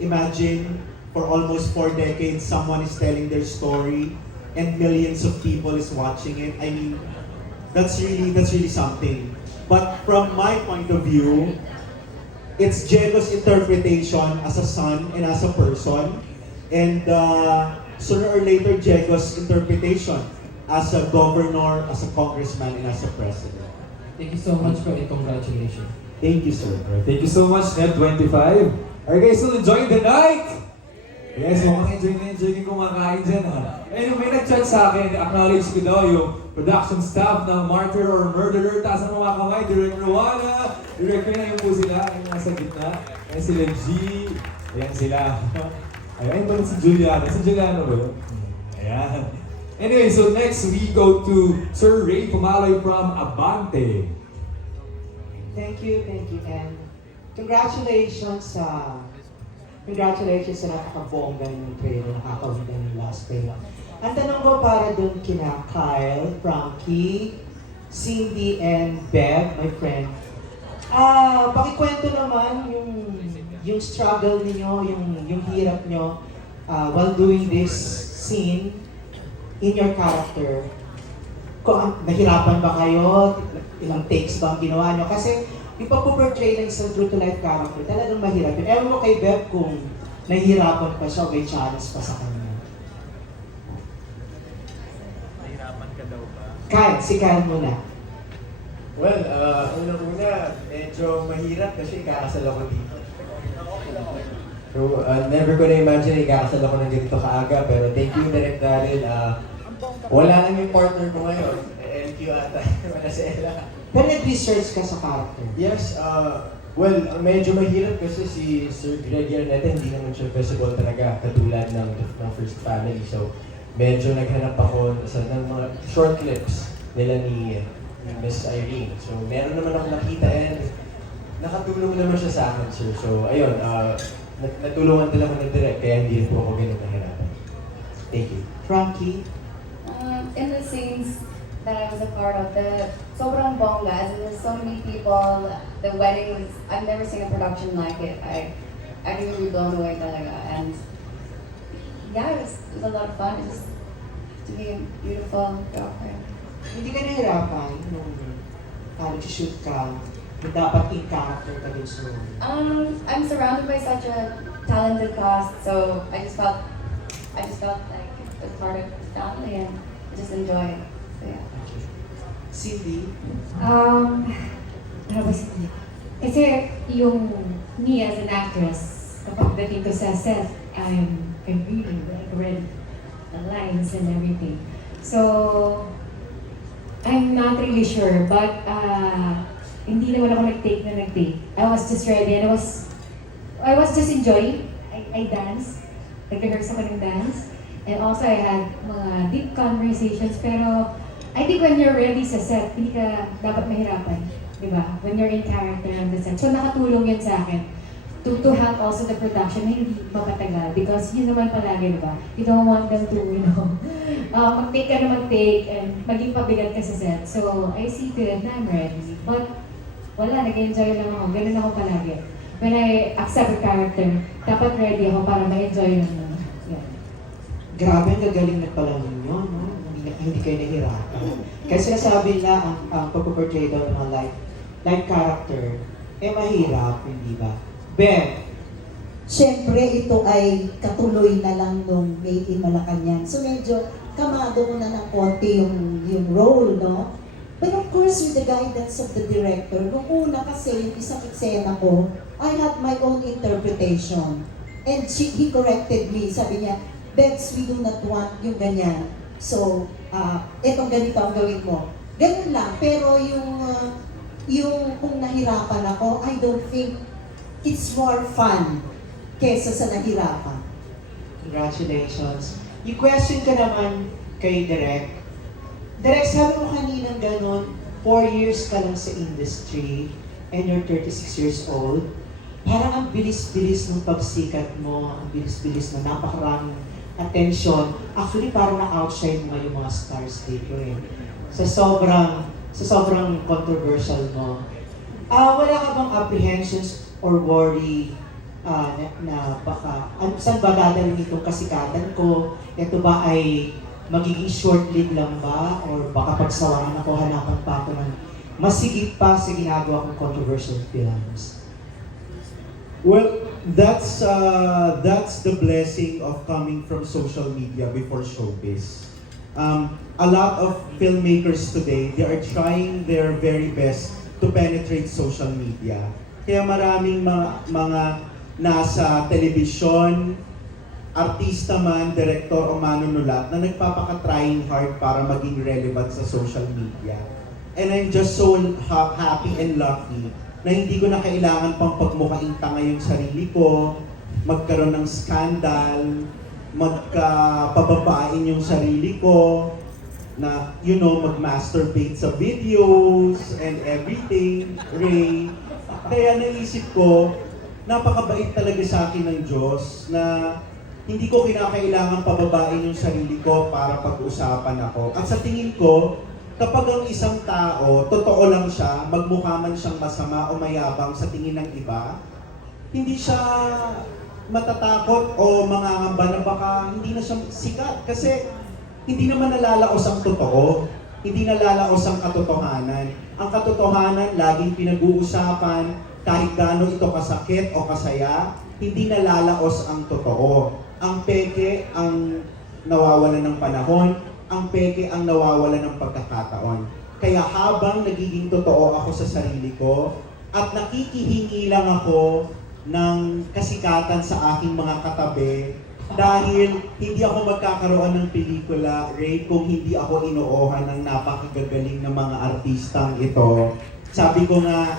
Imagine, for almost 4 decades, someone is telling their story and millions of people is watching it. I mean, that's really something. But from my point of view, it's Diego's interpretation as a son and as a person, and sooner or later, Diego's interpretation as a governor, as a congressman, and as a president. Thank you so much po and congratulations. Thank you, sir. Thank you so much, Net25. Are you guys still enjoying the night? Yes, mukhang enjoy yung kumakain dyan, ha? Anyway, may nag-chat sa akin, acknowledge ko daw yung production staff ng Martyr or Murderer. Taas ang mga kamay, Directorial, Directorial, ayun po sila, yung nasa gitna. Ayan sila G, ayan sila. Ayan ba si Juliano? Si Juliano ba yun? Ayan. Anyway, so next we go to Sir Ray Pumaloy from Abante. Thank you, and congratulations sa napakabongga ng trailer, nakakawin ng last trailer. Ang tanong ko para dun kina Kyle, Frankie, Cindy, and Bev, my friend. Pakikwento naman yung struggle niyo, yung hirap nyo while doing this scene in your character. Kung nahirapan ba kayo, ilang takes ba ang ginawa nyo? Kasi yung pag-portray ng isang true-to-life character, talagang mahirap yun. Ewan mo kay Beb kung nahihirapan pa siya o may challenge pa sa kanya. Nahirapan ka daw ba? Si Kyle muna. Well, unang-una, medyo mahirap kasi ikakasal ako dito. So, never ko na-imagine na ikakasal ako ng ganito kaaga, pero thank you, Direk Daryl. Wala nang yung partner ko ngayon. LQ ata, wala si Ella. Pero nag-research ka sa character? Yes, well, medyo mahirap kasi si Sir Greg Yarneta hindi naman siya visible talaga katulad ng First Family. So, medyo naghanap ako ng mga short clips nila ni Miss Irene. So, meron naman ako nakita and nakatulong naman siya sa akin, sir. So, ayun, natulungan din ako ng direct kaya hindi rin po ako ganun nahirapan. Thank you. Frankie? In the scenes that I was a part of, the sobrang bongga, as in there's so many people, the wedding was, I've never seen a production like it. I'm really blown away talaga. And yeah, it was a lot of fun just to be a beautiful girlfriend. Hindi ka nahirapan nung nag-shoot ka, na dapat in character ka din sa role? I'm surrounded by such a talented cast, so I just felt like it was part of the family and I just enjoy it. So yeah. Cindy? Kasi yung me as an actress, kapag dating ko sa set, I'm reading, like, read the lines and everything. So, I'm not really sure, but hindi naman ako nag-take. I was just ready and I was just enjoying. I danced, nag-rehearse ako ng dance. And also I had mga deep conversations, pero I think when you're ready sa set, hindi ka dapat mahirapan, di ba? When you're in character on the set. So nakatulong yun sa akin to help also the production na hindi mapatagal. Because yun naman palagi, di ba? You don't want them to, mag-take ka na mag-take and maging pabigat ka sa set. So I see to it na I'm ready. But wala, nag-enjoy lang ako. Ganun ako palagi. When I accept a character, dapat ready ako para ma-enjoy lang naman. Yeah. Grabe, ang gagaling na pala ninyo, no? Hindi kayo nahirapan. Kasi sinasabi nila ang pag-portray daw ng mga life character, mahirap, hindi ba? Ben? Siyempre, ito ay katuloy na lang nung Made in Malacanang. So medyo kamado ko na ng konti yung role, no? But of course, with the guidance of the director, nung una kasi yung isang eksena ko, I had my own interpretation. And he corrected me. Sabi niya, Bebs, we do not want yung ganyan. So, etong ganito ang gawin mo. Ganun lang. Pero yung kung nahirapan ako, I don't think it's more fun kesa sa nahirapan. Congratulations. Yung question ka naman kay Direk. Direk, sabi mo kaninang ganun, 4 years ka lang sa industry and you're 36 years old. parang ang bilis-bilis ng pagsikat mo, ang bilis-bilis na napakaraming attention. Actually, parang na-outshine mo yung mga stars dito eh. Sa sobrang controversial mo. Wala ka bang apprehensions or worry na baka, saan ba dadalhin itong kasikatan ko? Ito ba ay magiging short-lived lang ba? Or baka pagsawahan ako, hanapan pa ako ng masigit pa sa ginagawa kong controversial films? Well, that's the blessing of coming from social media before showbiz. A lot of filmmakers today, they are trying their very best to penetrate social media. Kaya maraming mga nasa telebisyon, artista man, director o manunulat na nagpapaka-trying hard para maging relevant sa social media. And I'm just so happy and lucky na hindi ko na kailangan pang pagmukhaing tanga yung sarili ko, magkaroon ng scandal, magpababain yung sarili ko, na, mag-masturbate sa videos and everything, Ray. Kaya naisip ko, napakabait talaga sa akin ng Diyos na hindi ko kinakailangan pababain yung sarili ko para pag-usapan ako. At sa tingin ko, kapag ang isang tao, totoo lang siya, magmukha man siyang masama o mayabang sa tingin ng iba, hindi siya matatakot o mangangamba na baka hindi na siya sikat. Kasi hindi naman nalalaos ang totoo, hindi nalalaos ang katotohanan. Ang katotohanan, laging pinag-uusapan, kahit gaano ito kasakit o kasaya, hindi nalalaos ang totoo. Ang peke ang nawawalan ng panahon, ang peke ang nawawalan ng pagkakataon. Kaya habang nagiging totoo ako sa sarili ko at nakikihingi lang ako ng kasikatan sa aking mga katabi dahil hindi ako magkakaroon ng pelikula, Ray, kung hindi ako inoohan ng napakagagaling ng mga artistang ito. Sabi ko nga,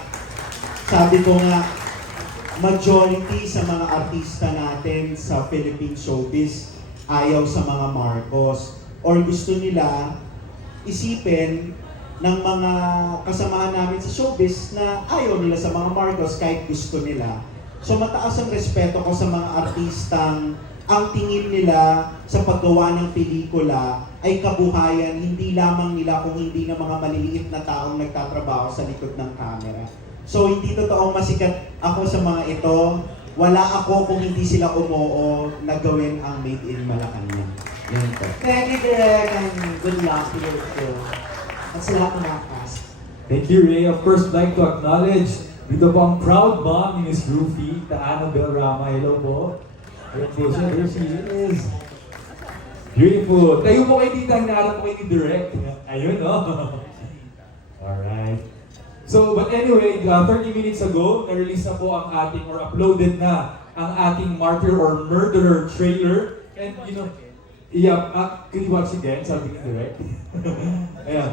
majority sa mga artista natin sa Philippine showbiz ayaw sa mga Marcos. Or gusto nila isipin ng mga kasamahan namin sa showbiz na ayaw nila sa mga Marcos kahit gusto nila. So mataas ang respeto ko sa mga artistang ang tingin nila sa paggawa ng pelikula ay kabuhayan, hindi lamang nila kung hindi ng mga maliliit na taong nagtatrabaho sa likod ng camera. So hindi totoong masikat ako sa mga ito. Wala ako kung hindi sila umoo na gawin ang Made in Malacanang. Yan po. Thank you, Direk, and good luck to your film. At sa lahat ng mga cast. Thank you, Ray. Of course, I'd like to acknowledge dito po ang proud mom ni Miss Rufy, ta Annabel Rama. Hello po. Ayan po siya. There she is. Beautiful. Tayo po kayo dito. Hinaharap po kayo ni Direk. Ayun, no? Alright. So, but anyway, 30 minutes ago, na-release na po ang ating, or uploaded na, ang ating Martyr or Murderer trailer. And, can you watch again? Sabi ni Direk. Ayan.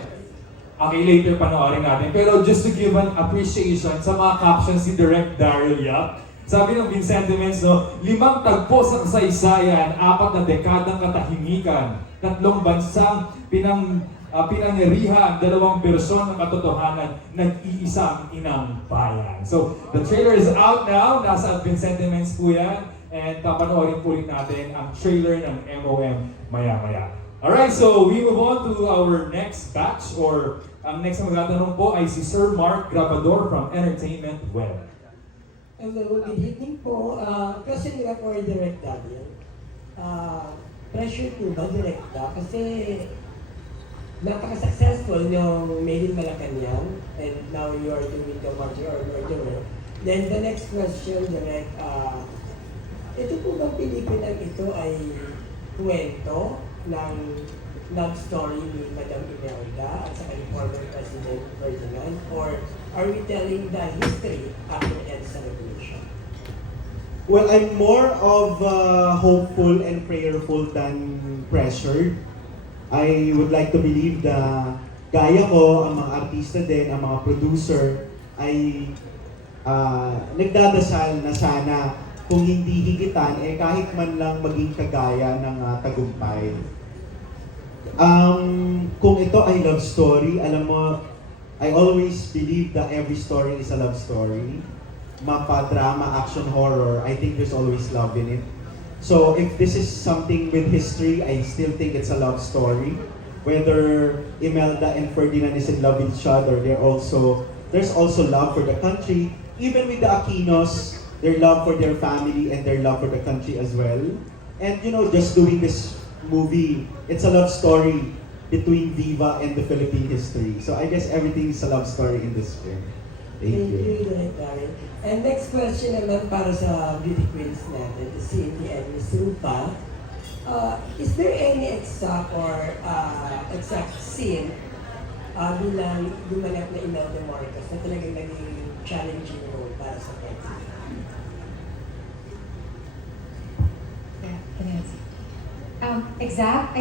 Okay, later panoorin natin. Pero just to give an appreciation sa mga captions ni Directorial, sabi ng Vincentements, 5 tagpo sa kasaysayan, 4 na dekadang katahimikan, 3 bansang pinangyarihan, 2 bersyon ng katotohanan, nag-iisang inang bayan. So, the trailer is out now, nasa Vincentements po yan, and papanoorin po rin natin ang trailer ng MOM maya-maya. Alright, so we move on to our next batch, or ang next na magtatanong po ay si Sir Mark Grabador from Entertainment Web. Hello, good evening po. Question nila for Direct Daniel. Pressure po ba Direct da? Kasi napaka-successful yung Made in Malacanang, and now you are doing the Martyr or Murderer. Then the next question, Direct, ito po bang pelikulang ito ay kwento ng love story ni Madam Imelda at sa former President Ferdinand, or are we telling the history after EDSA revolution? Well, I'm more of hopeful and prayerful than pressured. I would like to believe na gaya ko, ang mga artista din, ang mga producer, ay nagdadasal na sana kung hindi higitan, kahit man lang maging kagaya ng tagumpay. Kung ito ay love story, alam mo, I always believe that every story is a love story. mapa-drama, action, horror, I think there's always love in it. So if this is something with history, I still think it's a love story. Whether Imelda and Ferdinand is in love with each other, there's also love for the country. Even with the Aquinos, their love for their family and their love for the country as well. And just doing this movie, it's a love story between Viva and the Philippine history. So I guess everything is a love story in this film. Thank you. Directorial. And next question naman para sa beauty queens natin, si Cindy and Miss Rupa. Is there any exact scene bilang gumanap na Imelda Marcos na talagang naging challenging role para sa kanya? Yeah, can I answer? Exact?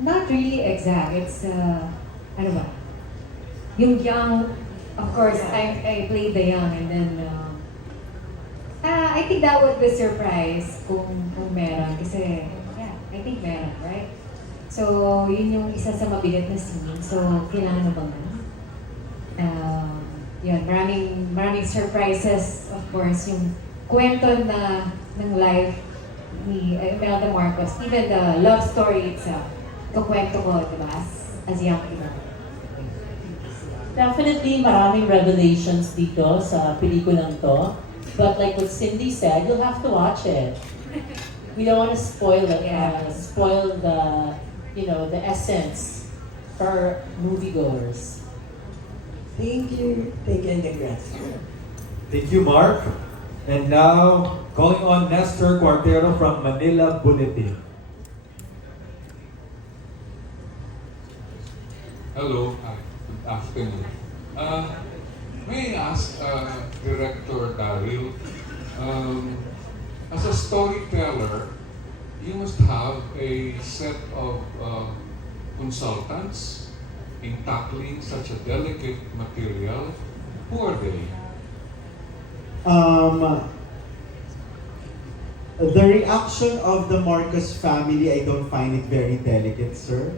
Not really exact. It's, ano ba? Yung young, of course, I played the young and then, I think that would be surprise kung meron. Kasi, yeah, I think meron, right? So, yun yung isa sa mabigat na scene. So, kailangan abangan. Yun, maraming surprises, of course, yung kwento ng life ni Imelda Marcos, even the love story itself, kukwento ko, diba, as young Imelda. Definitely maraming revelations dito sa pelikulang to. But like what Cindy said, you'll have to watch it. We don't want to spoil it, spoil the essence for moviegoers. Thank you. Thank you and congrats. Thank you, Mark. And now, calling on Nestor Cuartero from Manila Bulletin. Hello, hi, good afternoon. May I ask Director Daryl, as a storyteller, you must have a set of consultants in tackling such a delicate material. Who are they? The reaction of the Marcos family, I don't find it very delicate, sir.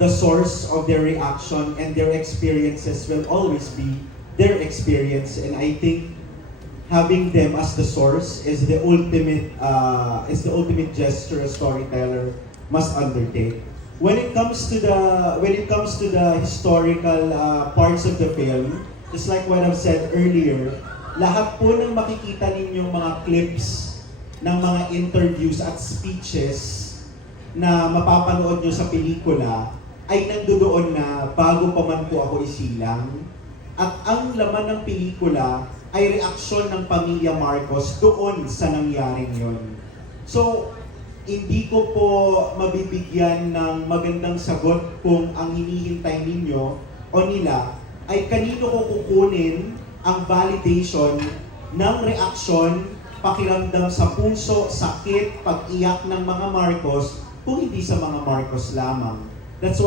The source of their reaction and their experiences will always be their experience, and I think having them as the source is the ultimate gesture a storyteller must undertake. When it comes to the historical parts of the film, just like what I've said earlier, lahat po ng makikita ninyong mga clips ng mga interviews at speeches na mapapanood nyo sa pelikula ay nandoon na bago pa man po ako isilang. At ang laman ng pelikula ay reaksyon ng pamilya Marcos doon sa nangyaring yon. So, hindi ko po mabibigyan ng magandang sagot kung ang hinihintay ninyo o nila ay kanino ko kukunin ang validation ng reaksyon, pakiramdam sa puso, sakit, pag-iyak ng mga Marcos kung hindi sa mga Marcos lamang. That's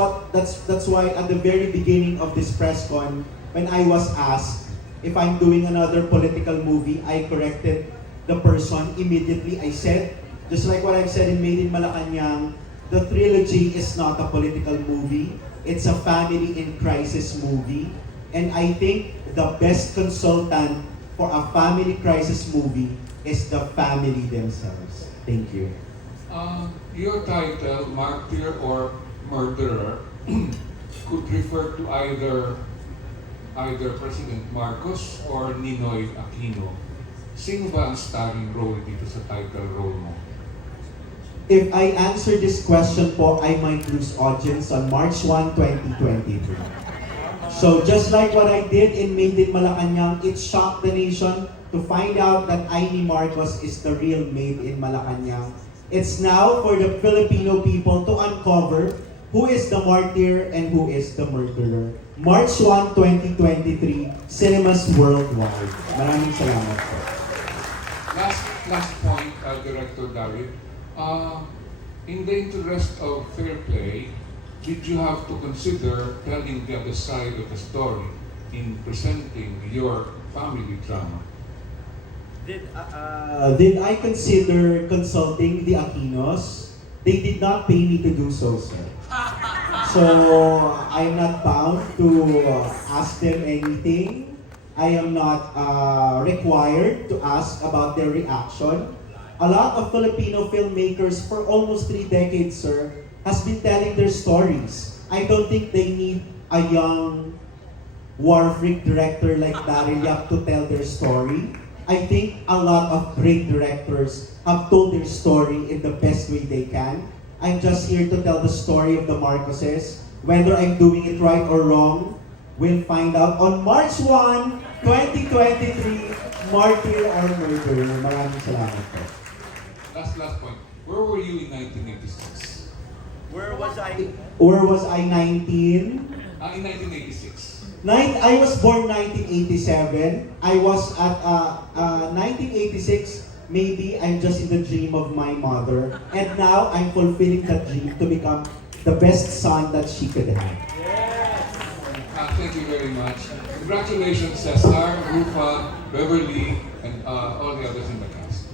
why at the very beginning of this Presscon, when I was asked if I'm doing another political movie, I corrected the person immediately. I said, just like what I've said in Made in Malacanang, the trilogy is not a political movie. It's a family in crisis movie. And I think the best consultant for a family crisis movie is the family themselves. Thank you. Your title, Martyr or Murderer, could refer to either President Marcos or Ninoy Aquino. Sino ba ang starring role dito sa title role mo? If I answer this question po, I might lose audience on March 1, 2022. So just like what I did in Made in Malacanang, it shocked the nation to find out that Amy Marcos is the real Made in Malacanang. It's now for the Filipino people to uncover who is the martyr and who is the murderer. March 1, 2023, cinemas worldwide. Maraming salamat po. Last point, Director David. In the interest of fair play, did you have to consider telling the other side of the story in presenting your family drama? Did I consider consulting the Aquinos? They did not pay me to do so, sir. So, I'm not bound to ask them anything. I am not required to ask about their reaction. A lot of Filipino filmmakers for almost 3 decades, sir, has been telling their stories. I don't think they need a young war freak director like Daryl Yap to tell their story. I think a lot of great directors have told their story in the best way they can. I'm just here to tell the story of the Marcoses. Whether I'm doing it right or wrong, we'll find out on March 1, 2023, Martyr or Murder. Maraming salamat po. Last point. Where were you in 1986? Where was I 19? In 1986. I was born 1987. I was at 1986. Maybe I'm just in the dream of my mother. And now I'm fulfilling that dream to become the best son that she could have. Thank you very much. Congratulations, Cesar, Rufa, Beverly, and all the others in the cast.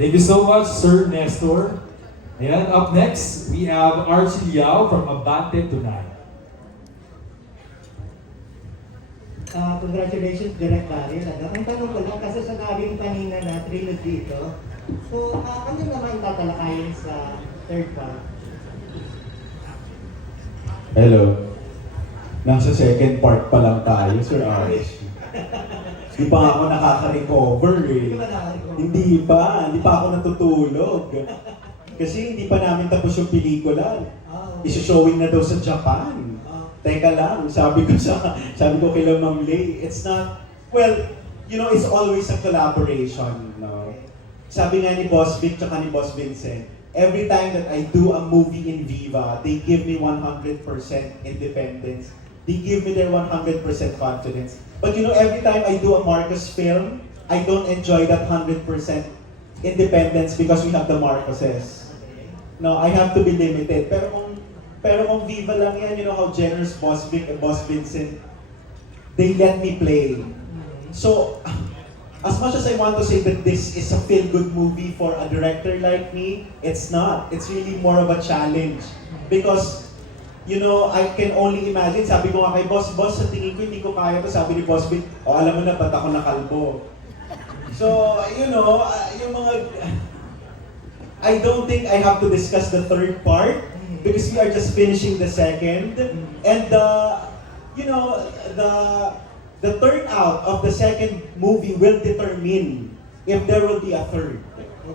Thank you so much, Sir Nestor. And up next, we have Archie Liao from Abante Tonight. Congratulations, Directorial. Ang tanong ko lang, kasi sanabi mo kanina na trilogy ito. So, ano naman tatalakayin sa third part? Hello. Nasa second part pa lang tayo, Sir Archie. Di pa ako nakaka-recover eh. Hindi pa ako natutulog. Kasi hindi pa namin tapos yung pelikula. Iso-showing na daw sa Japan. Teka lang, sabi ko kay Ma'am Lay, it's not, well, you know, it's always a collaboration, no? Sabi nga ni Boss Vic tsaka ni Boss Vincent, every time that I do a movie in Viva, they give me 100% independence. They give me their 100% confidence. But you know, every time I do a Marcos film, I don't enjoy that 100% independence because we have the Marcoses. No, I have to be limited. Pero kung Viva lang yan, you know how generous Boss Vic and Boss Vincent, they let me play. So, as much as I want to say that this is a feel-good movie for a director like me, it's not. It's really more of a challenge. Because, you know, I can only imagine, sabi ko nga kay Boss, sa tingin ko hindi ko kaya to, sabi ni Boss Vic, alam mo na, ba't ako nakalbo? So, you know, yung mga, I don't think I have to discuss the third part, because we are just finishing the second, and you know, the turnout of the second movie will determine if there will be a third.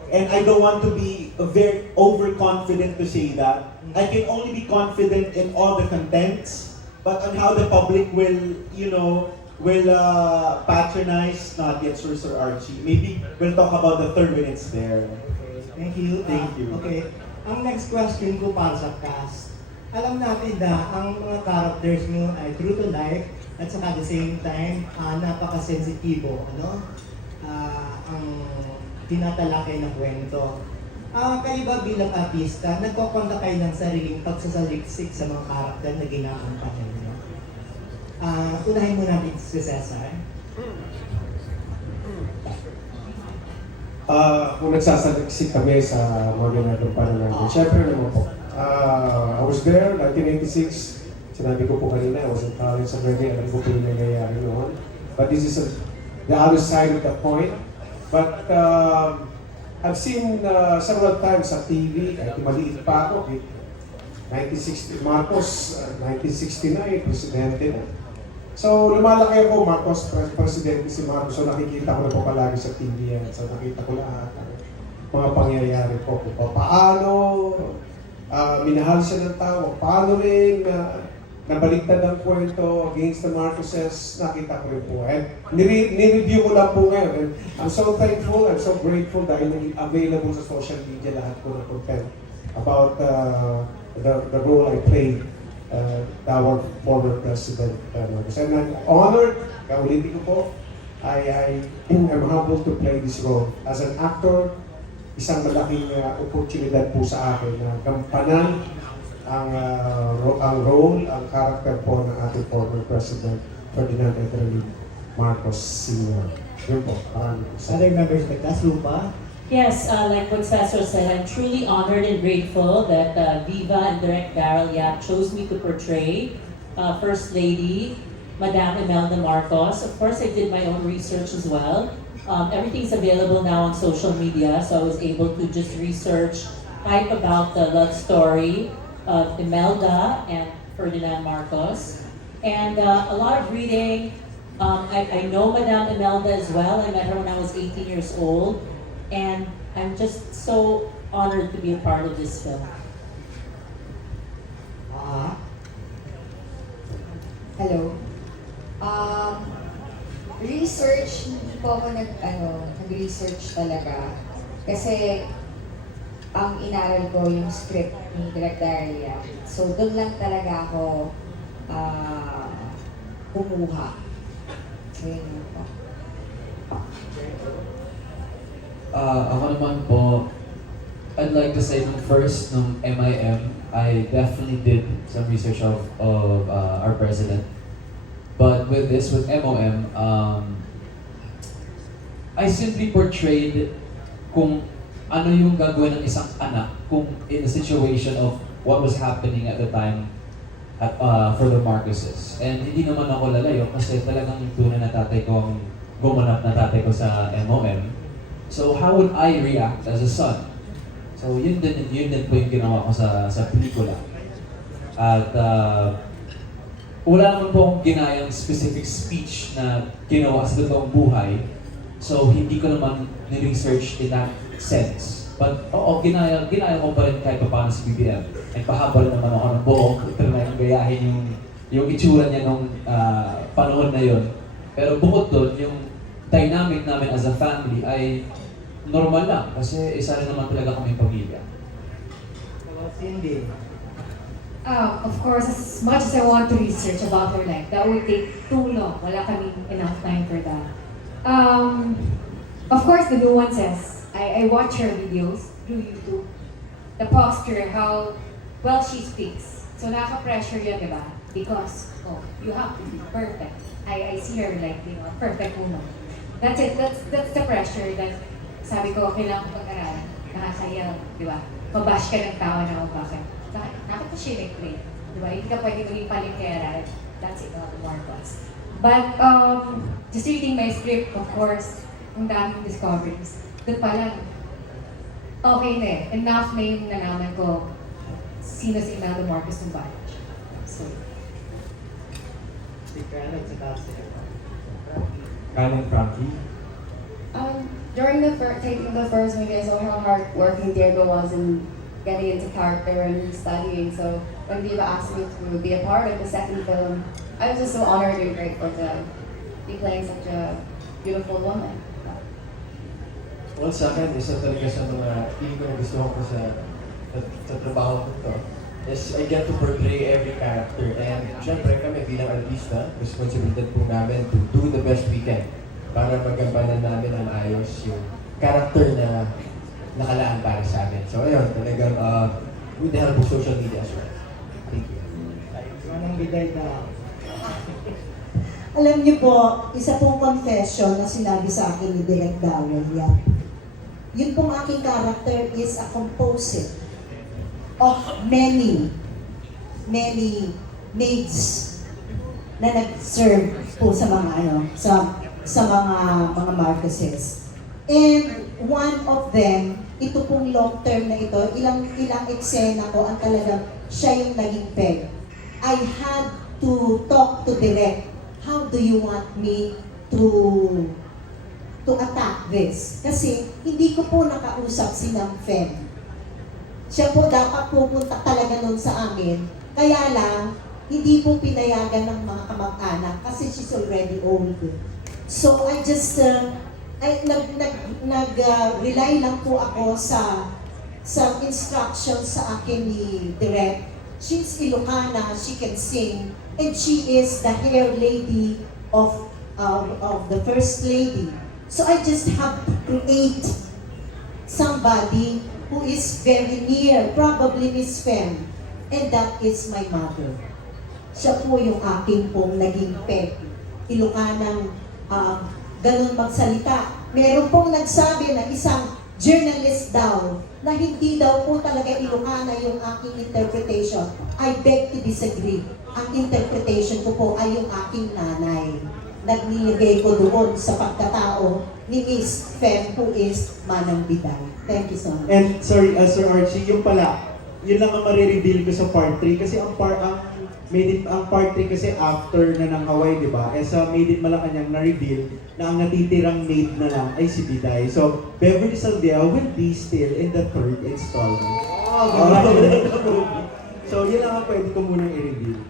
And I don't want to be very overconfident to say that. I can only be confident in all the contents, but on how the public will, you know, patronize, not yet, Sir Archie. Maybe we'll talk about the third when it's there. Thank you. Thank you. Okay. Ang next question ko para sa cast. Alam natin na ang mga characters nyo ay true to life at saka at the same time, napaka-sensitibo, ano? Ang tinatalakay na kwento. Kayo ba bilang artista, nagkukonta kayo ng sariling pagsasaliksik sa mga karakter na ginakampanya nyo? Unahin mo natin si Cesar. Kung nagsasaliksik kami sa mga ginagawang pananamin, syempre naman po. I was there, 1986, sinabi ko po kanina, I was in college already, alam ko po yung nangyayari noon. But this is the other side of the point. But I've seen several times sa TV, kahit maliit pa ako, 1960, Marcos, 1969, presidente na. So, lumalaki ako, Marcos, presidente si Marcos, so nakikita ko na po palagi sa TV yan. So, nakita ko lahat ang mga pangyayari po. Kung paano minahal siya ng tao, paano rin nabaliktad ang kwento against the Marcoses, nakita ko rin po. And nireview ko lang po ngayon. And I'm so thankful, I'm so grateful dahil available sa social media lahat ko ng content about the role I played our former President Marcos. And I'm honored, kaulitin ko po, I am humbled to play this role. As an actor, isang malaking oportunidad po sa akin na gampanan ang role, ang character po ng ating former President Ferdinand Marcos Sr. Yun po, maraming po. Other members of the cast, Lupa? Yes, like what Cesar said, I'm truly honored and grateful that Viva and Directorial chose me to portray First Lady. Madam Imelda Marcos. Of course, I did my own research as well. Everything's available now on social media, so I was able to just research, type about the love story of Imelda and Ferdinand Marcos. And a lot of reading. I know Madame Imelda as well. I met her when I was 18 years old. And I'm just so honored to be a part of this film. Hello. Research, hindi po ako nag-research talaga. Kasi ang inaral ko yung script ni Directorial. So doon lang talaga ako kumuha. So yun po. Ako naman po, I'd like to say nung MIM, I definitely did some research of our president. But with MOM, I simply portrayed kung ano yung gagawin ng isang anak kung in the situation of what was happening at the time for the Marcoses. And hindi naman ako lalayo kasi talagang yung tunay na tatay ko ang gumanap na tatay ko sa MOM. So how would I react as a son? So yun din po yung ginawa ko sa pelikula. At wala naman po akong ginayang specific speech na ginawa sa totoong buhay. So hindi ko naman ni-research in that sense. But oo, ginaya ko pa rin kahit paano si BBM. Ay pahaba rin naman ako ng buhok, trinay kong gayahin yung itsura niya nung panahon na yun. Pero bukod doon, yung dynamic namin as a family ay normal lang kasi isa rin naman talaga kaming pamilya. Cindy. Of course, as much as I want to research about her life, that would take too long. Wala kaming enough time for that. Of course, the nuances. I watch her videos through YouTube. The posture, how well she speaks. So nakaka-pressure yun, diba? Because, you have to be perfect. I see her like, perfect woman. That's it. That's the pressure that sabi ko, kailangan ko pag-aralan. Nakasaya, di ba? Mabash ka ng tao na bakit. Bakit ko siya nag-play? Di ba? Hindi ka pwede maging palingkera. That's it, Marcos. But, just reading my script, of course, ang daming discoveries. Doon pa lang, okay na eh. Enough na yung nalaman ko sino si Imelda Marcos ng bayan. So, Si Karen at saka si Karen Frankie. During taking the first movie, I saw how hardworking Diego was in getting into character and studying. So when Viva asked me to be a part of the second film, I was just so honored and grateful to be playing such a beautiful woman. Well, sa akin, isa talaga sa mga feeling ko na gusto ko sa trabaho ko to is I get to portray every character. And syempre kami bilang artista, responsibilidad po namin to do the best we can para magampanan namin ang ayos yung character na nakalaan para sa amin. So ayun, talagang with the help of social media as well. Thank you. Anong bigay na? Alam niyo po, isa pong confession na sinabi sa akin ni Directorial. Yun pong aking character is a composite of many maids na nag-serve po sa mga sa mga Marcoses. And one of them, ito pong long term na ito, ilang eksena ko ang talagang siya yung naging peg. I had to talk to Direk, how do you want me to attack this? Kasi hindi ko po nakausap si Ma'am Fem. Siya po dapat pupunta talaga nun sa amin. Kaya lang, hindi po pinayagan ng mga kamag-anak kasi she's already old. So I just, nag-rely lang po ako sa instructions sa akin ni Direk. She's Ilocana, she can sing, and she is the hair lady of the First Lady. So I just have to create somebody who is very near, probably Miss Fem, and that is my mother. Siya po yung aking pong naging peg. Ilocanang ganun magsalita. Meron pong nagsabi na isang journalist daw na hindi daw po talaga Ilocana yung aking interpretation. I beg to disagree. Ang interpretation ko po ay yung aking nanay. Nagnilagay ko doon sa pagkatao ni Miss Fem who is Manang Biday. Thank you so much. And sorry, Sir Archie, yung pala, yun lang ang marireveal ko sa part 3 kasi ang part 3 kasi after na ng Hawaii, di ba? Sa Made in Malacanang na-reveal na ang natitirang maid na lang ay si Biday. So, Beverly Saldea will be still in the 3rd installment. So, yun lang ang pwede ko munang i-reveal.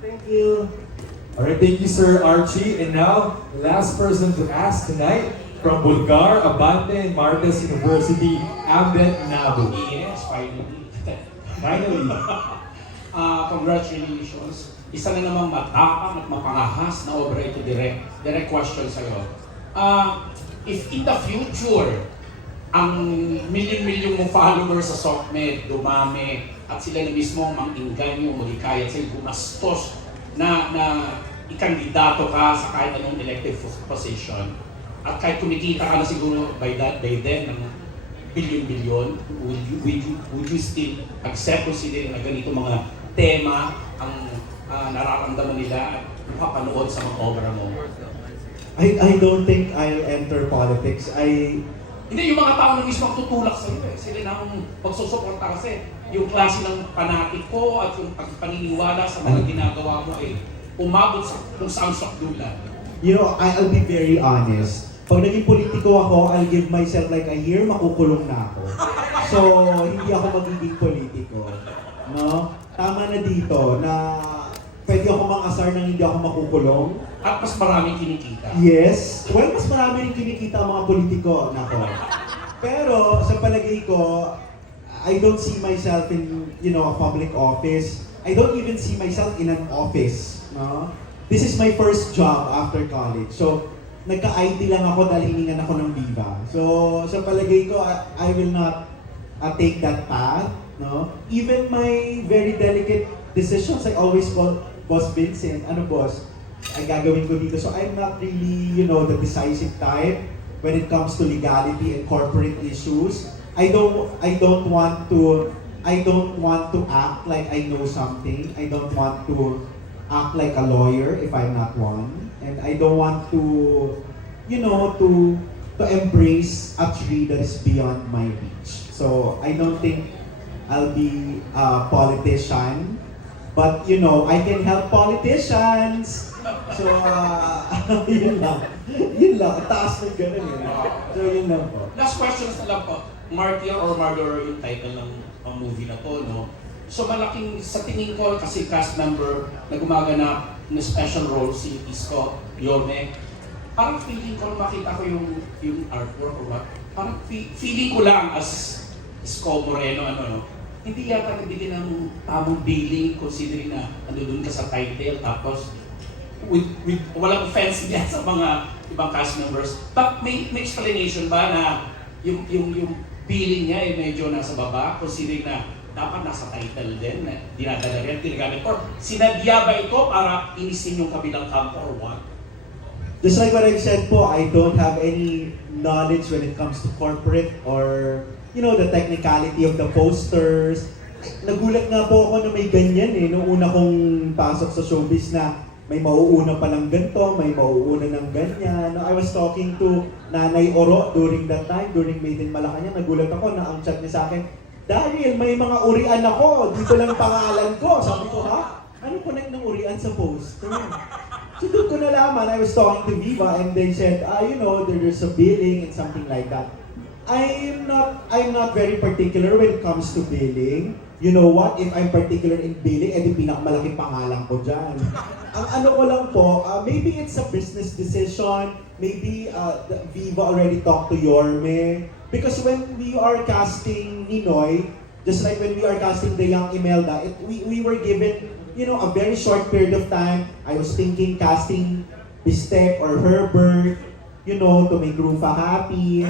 Thank you. Alright, thank you, Sir Archie. And now, last person to ask tonight from Bulgar, Abante, and Martes University, Ambet Nabu. Yes, finally. Finally. Congratulations. Isa na namang matapang at mapangahas na obra ito, direct question sa'yo. If in the future, ang milyon-milyon mong followers sa SOCMED dumami at sila na mismo ang mang-inganyo, malikaya at sila gumastos na ikandidato ka sa kahit anong elective position at kahit kumikita ka na siguro by then ng bilyon-bilyon, would you still accept considering na ganito mga tema ang nararamdaman nila at makapanood sa mga obra mo? I don't think I'll enter politics. Hindi, yung mga tao na mismo ang tutulak sa iyo eh. Sila na ang pagsusuporta kasi yung klase ng panatiko at yung pagpaniniwala sa mga ginagawa mo ay umabot sa kung saan sakdulan. You know, I'll be very honest. Pag naging politiko ako, I'll give myself like a year, makukulong na ako. So, hindi ako magiging politiko. No? Tama na dito na pwede ako mang-asar nang hindi ako makukulong. At mas maraming kinikita. Yes. Well, mas marami rin kinikita ang mga politiko. Nako. Pero sa palagay ko, I don't see myself in, a public office. I don't even see myself in an office. No? This is my first job after college. So, nagka-IT lang ako dahil hiningan ako ng Viva. So, sa palagay ko, I will not take that path. No? Even my very delicate decisions, I always call Boss Vincent, ano boss, ay gagawin ko dito. So I'm not really, the decisive type when it comes to legality and corporate issues. I don't want to act like I know something. I don't want to act like a lawyer if I'm not one. And I don't want to, to embrace a tree that is beyond my reach. So I don't think I'll be a politician. But, I can help politicians. So, yun lang. Yun lang. Taas ng ganun yun. So, yun lang po. Last questions na lang po. Martyr or Murderer yung title ng movie na to, no? So, malaking, sa tingin ko, kasi cast member na gumaganap na special role si Isko Yorme, parang feeling ko, makita ko yung artwork or what, parang feeling ko lang as Isko Moreno, hindi yata nabigyan ng tamang billing considering na nandun ka sa title tapos with walang offense niya sa mga ibang cast members. But may explanation ba na yung billing niya ay medyo nasa baba considering na dapat nasa title din na dinadala rin, ginagamit or sinadya ba ito para inisin yung kabilang kampo or what? Just like what I've said po, I don't have any knowledge when it comes to corporate or the technicality of the posters. Nagulat nga po ako na may ganyan nung una kong pasok sa showbiz na may mauuna palang ganito, may mauuna ng ganyan. No, I was talking to Nanay Oro during that time, during Made in Malacanang. Nagulat ako na ang chat niya sa akin, Daryl, may mga urian ako, dito lang pangalan ko. Sabi ko, ha? Ano connect ng urian sa poster? So doon ko nalaman, I was talking to Viva and they said, there's a billing and something like that. I'm not very particular when it comes to billing. You know what? If I'm particular in billing, edi pinakamalaking pangalan ko dyan. Ang ano ko lang po, maybe it's a business decision. Maybe Viva already talked to Yorme. Because when we are casting Ninoy, just like when we are casting the young Imelda, we were given, a very short period of time. I was thinking casting Bistek or Herbert, to make Rufa happy.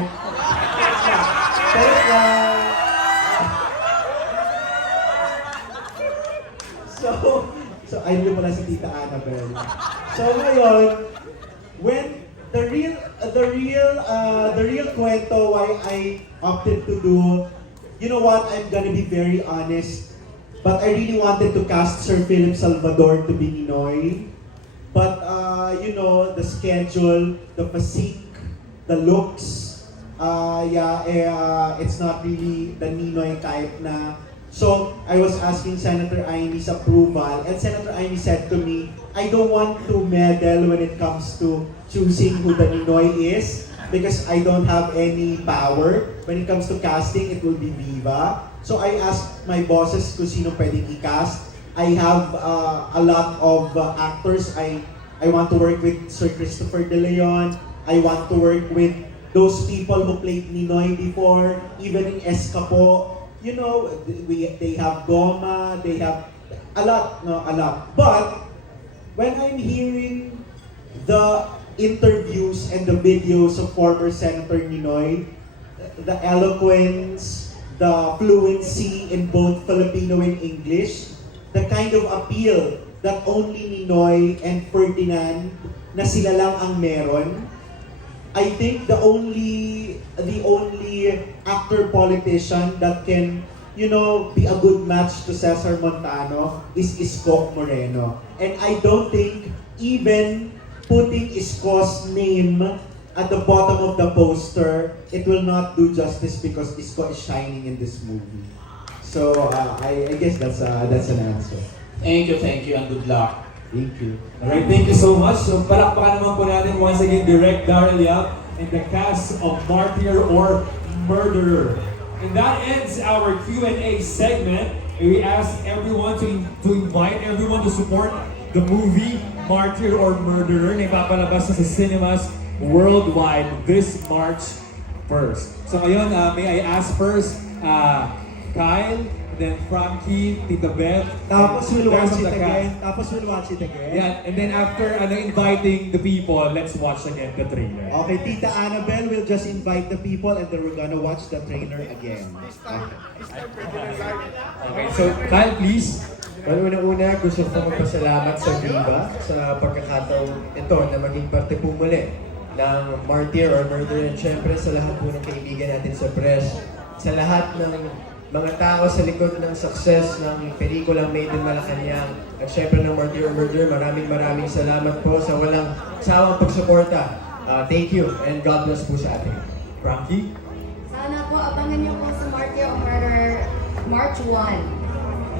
So I knew pala si Tita Annabelle. So ngayon, when the the real kwento why I opted to do, you know what, I'm gonna be very honest, but I really wanted to cast Sir Philip Salvador to be Ninoy. But you know, the schedule, the physique, the looks, it's not really the Ninoy type na. So I was asking Senator Amy's approval, and Senator Amy said to me, I don't want to meddle when it comes to choosing who the Ninoy is because I don't have any power. When it comes to casting, it will be Viva. So I asked my bosses kung sino pwedeng i-cast. I have a lot of actors. I want to work with Sir Christopher De Leon. I want to work with those people who played Ninoy before, even in Escapo. You know, they have Goma, they have a lot. But when I'm hearing the interviews and the videos of former Senator Ninoy, the eloquence, the fluency in both Filipino and English, the kind of appeal that only Ninoy and Ferdinand na sila lang ang meron, I think the only actor politician that can, you know, be a good match to Cesar Montano is Isko Moreno. And I don't think even putting Isko's name at the bottom of the poster, it will not do justice because Isko is shining in this movie. So I guess that's an answer. Thank you, and good luck. Thank you. Alright, thank you so much. So palakpakan naman po natin once again Directorial and the cast of Martyr or Murderer. And that ends our Q&A segment. We ask everyone to invite everyone to support the movie Martyr or Murderer na ipapalabas sa cinemas worldwide this March 1st. So ngayon, may I ask first, Kyle, then Frankie, Tita Beth. Tapos we'll watch it again. Yeah, and then after inviting the people, let's watch again the trailer. Okay, Tita Annabelle will just invite the people and then we're gonna watch the trailer again. Okay, so Kyle, please. Well, una-una, gusto ko magpasalamat sa Viva sa pagkakataon ito na maging parte po muli ng Martyr or Murder, and syempre sa lahat po ng kaibigan natin sa press, sa lahat ng mga tao sa likod ng success ng pelikulang Made in Malacanang at syempre ng Martyr or Murder. Maraming salamat po sa walang sawang pagsuporta. Thank you and God bless po sa atin. Frankie? Sana po abangan niyo po sa Martyr or Murder March 1.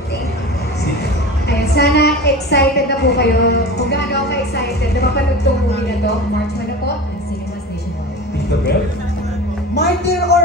Thank you. Ayun, sana excited na po kayo. Kung gaano ako excited na mapanood tong movie na to, March 1 na po, ng Cinemas Nationwide. Tita Beth? Martyr or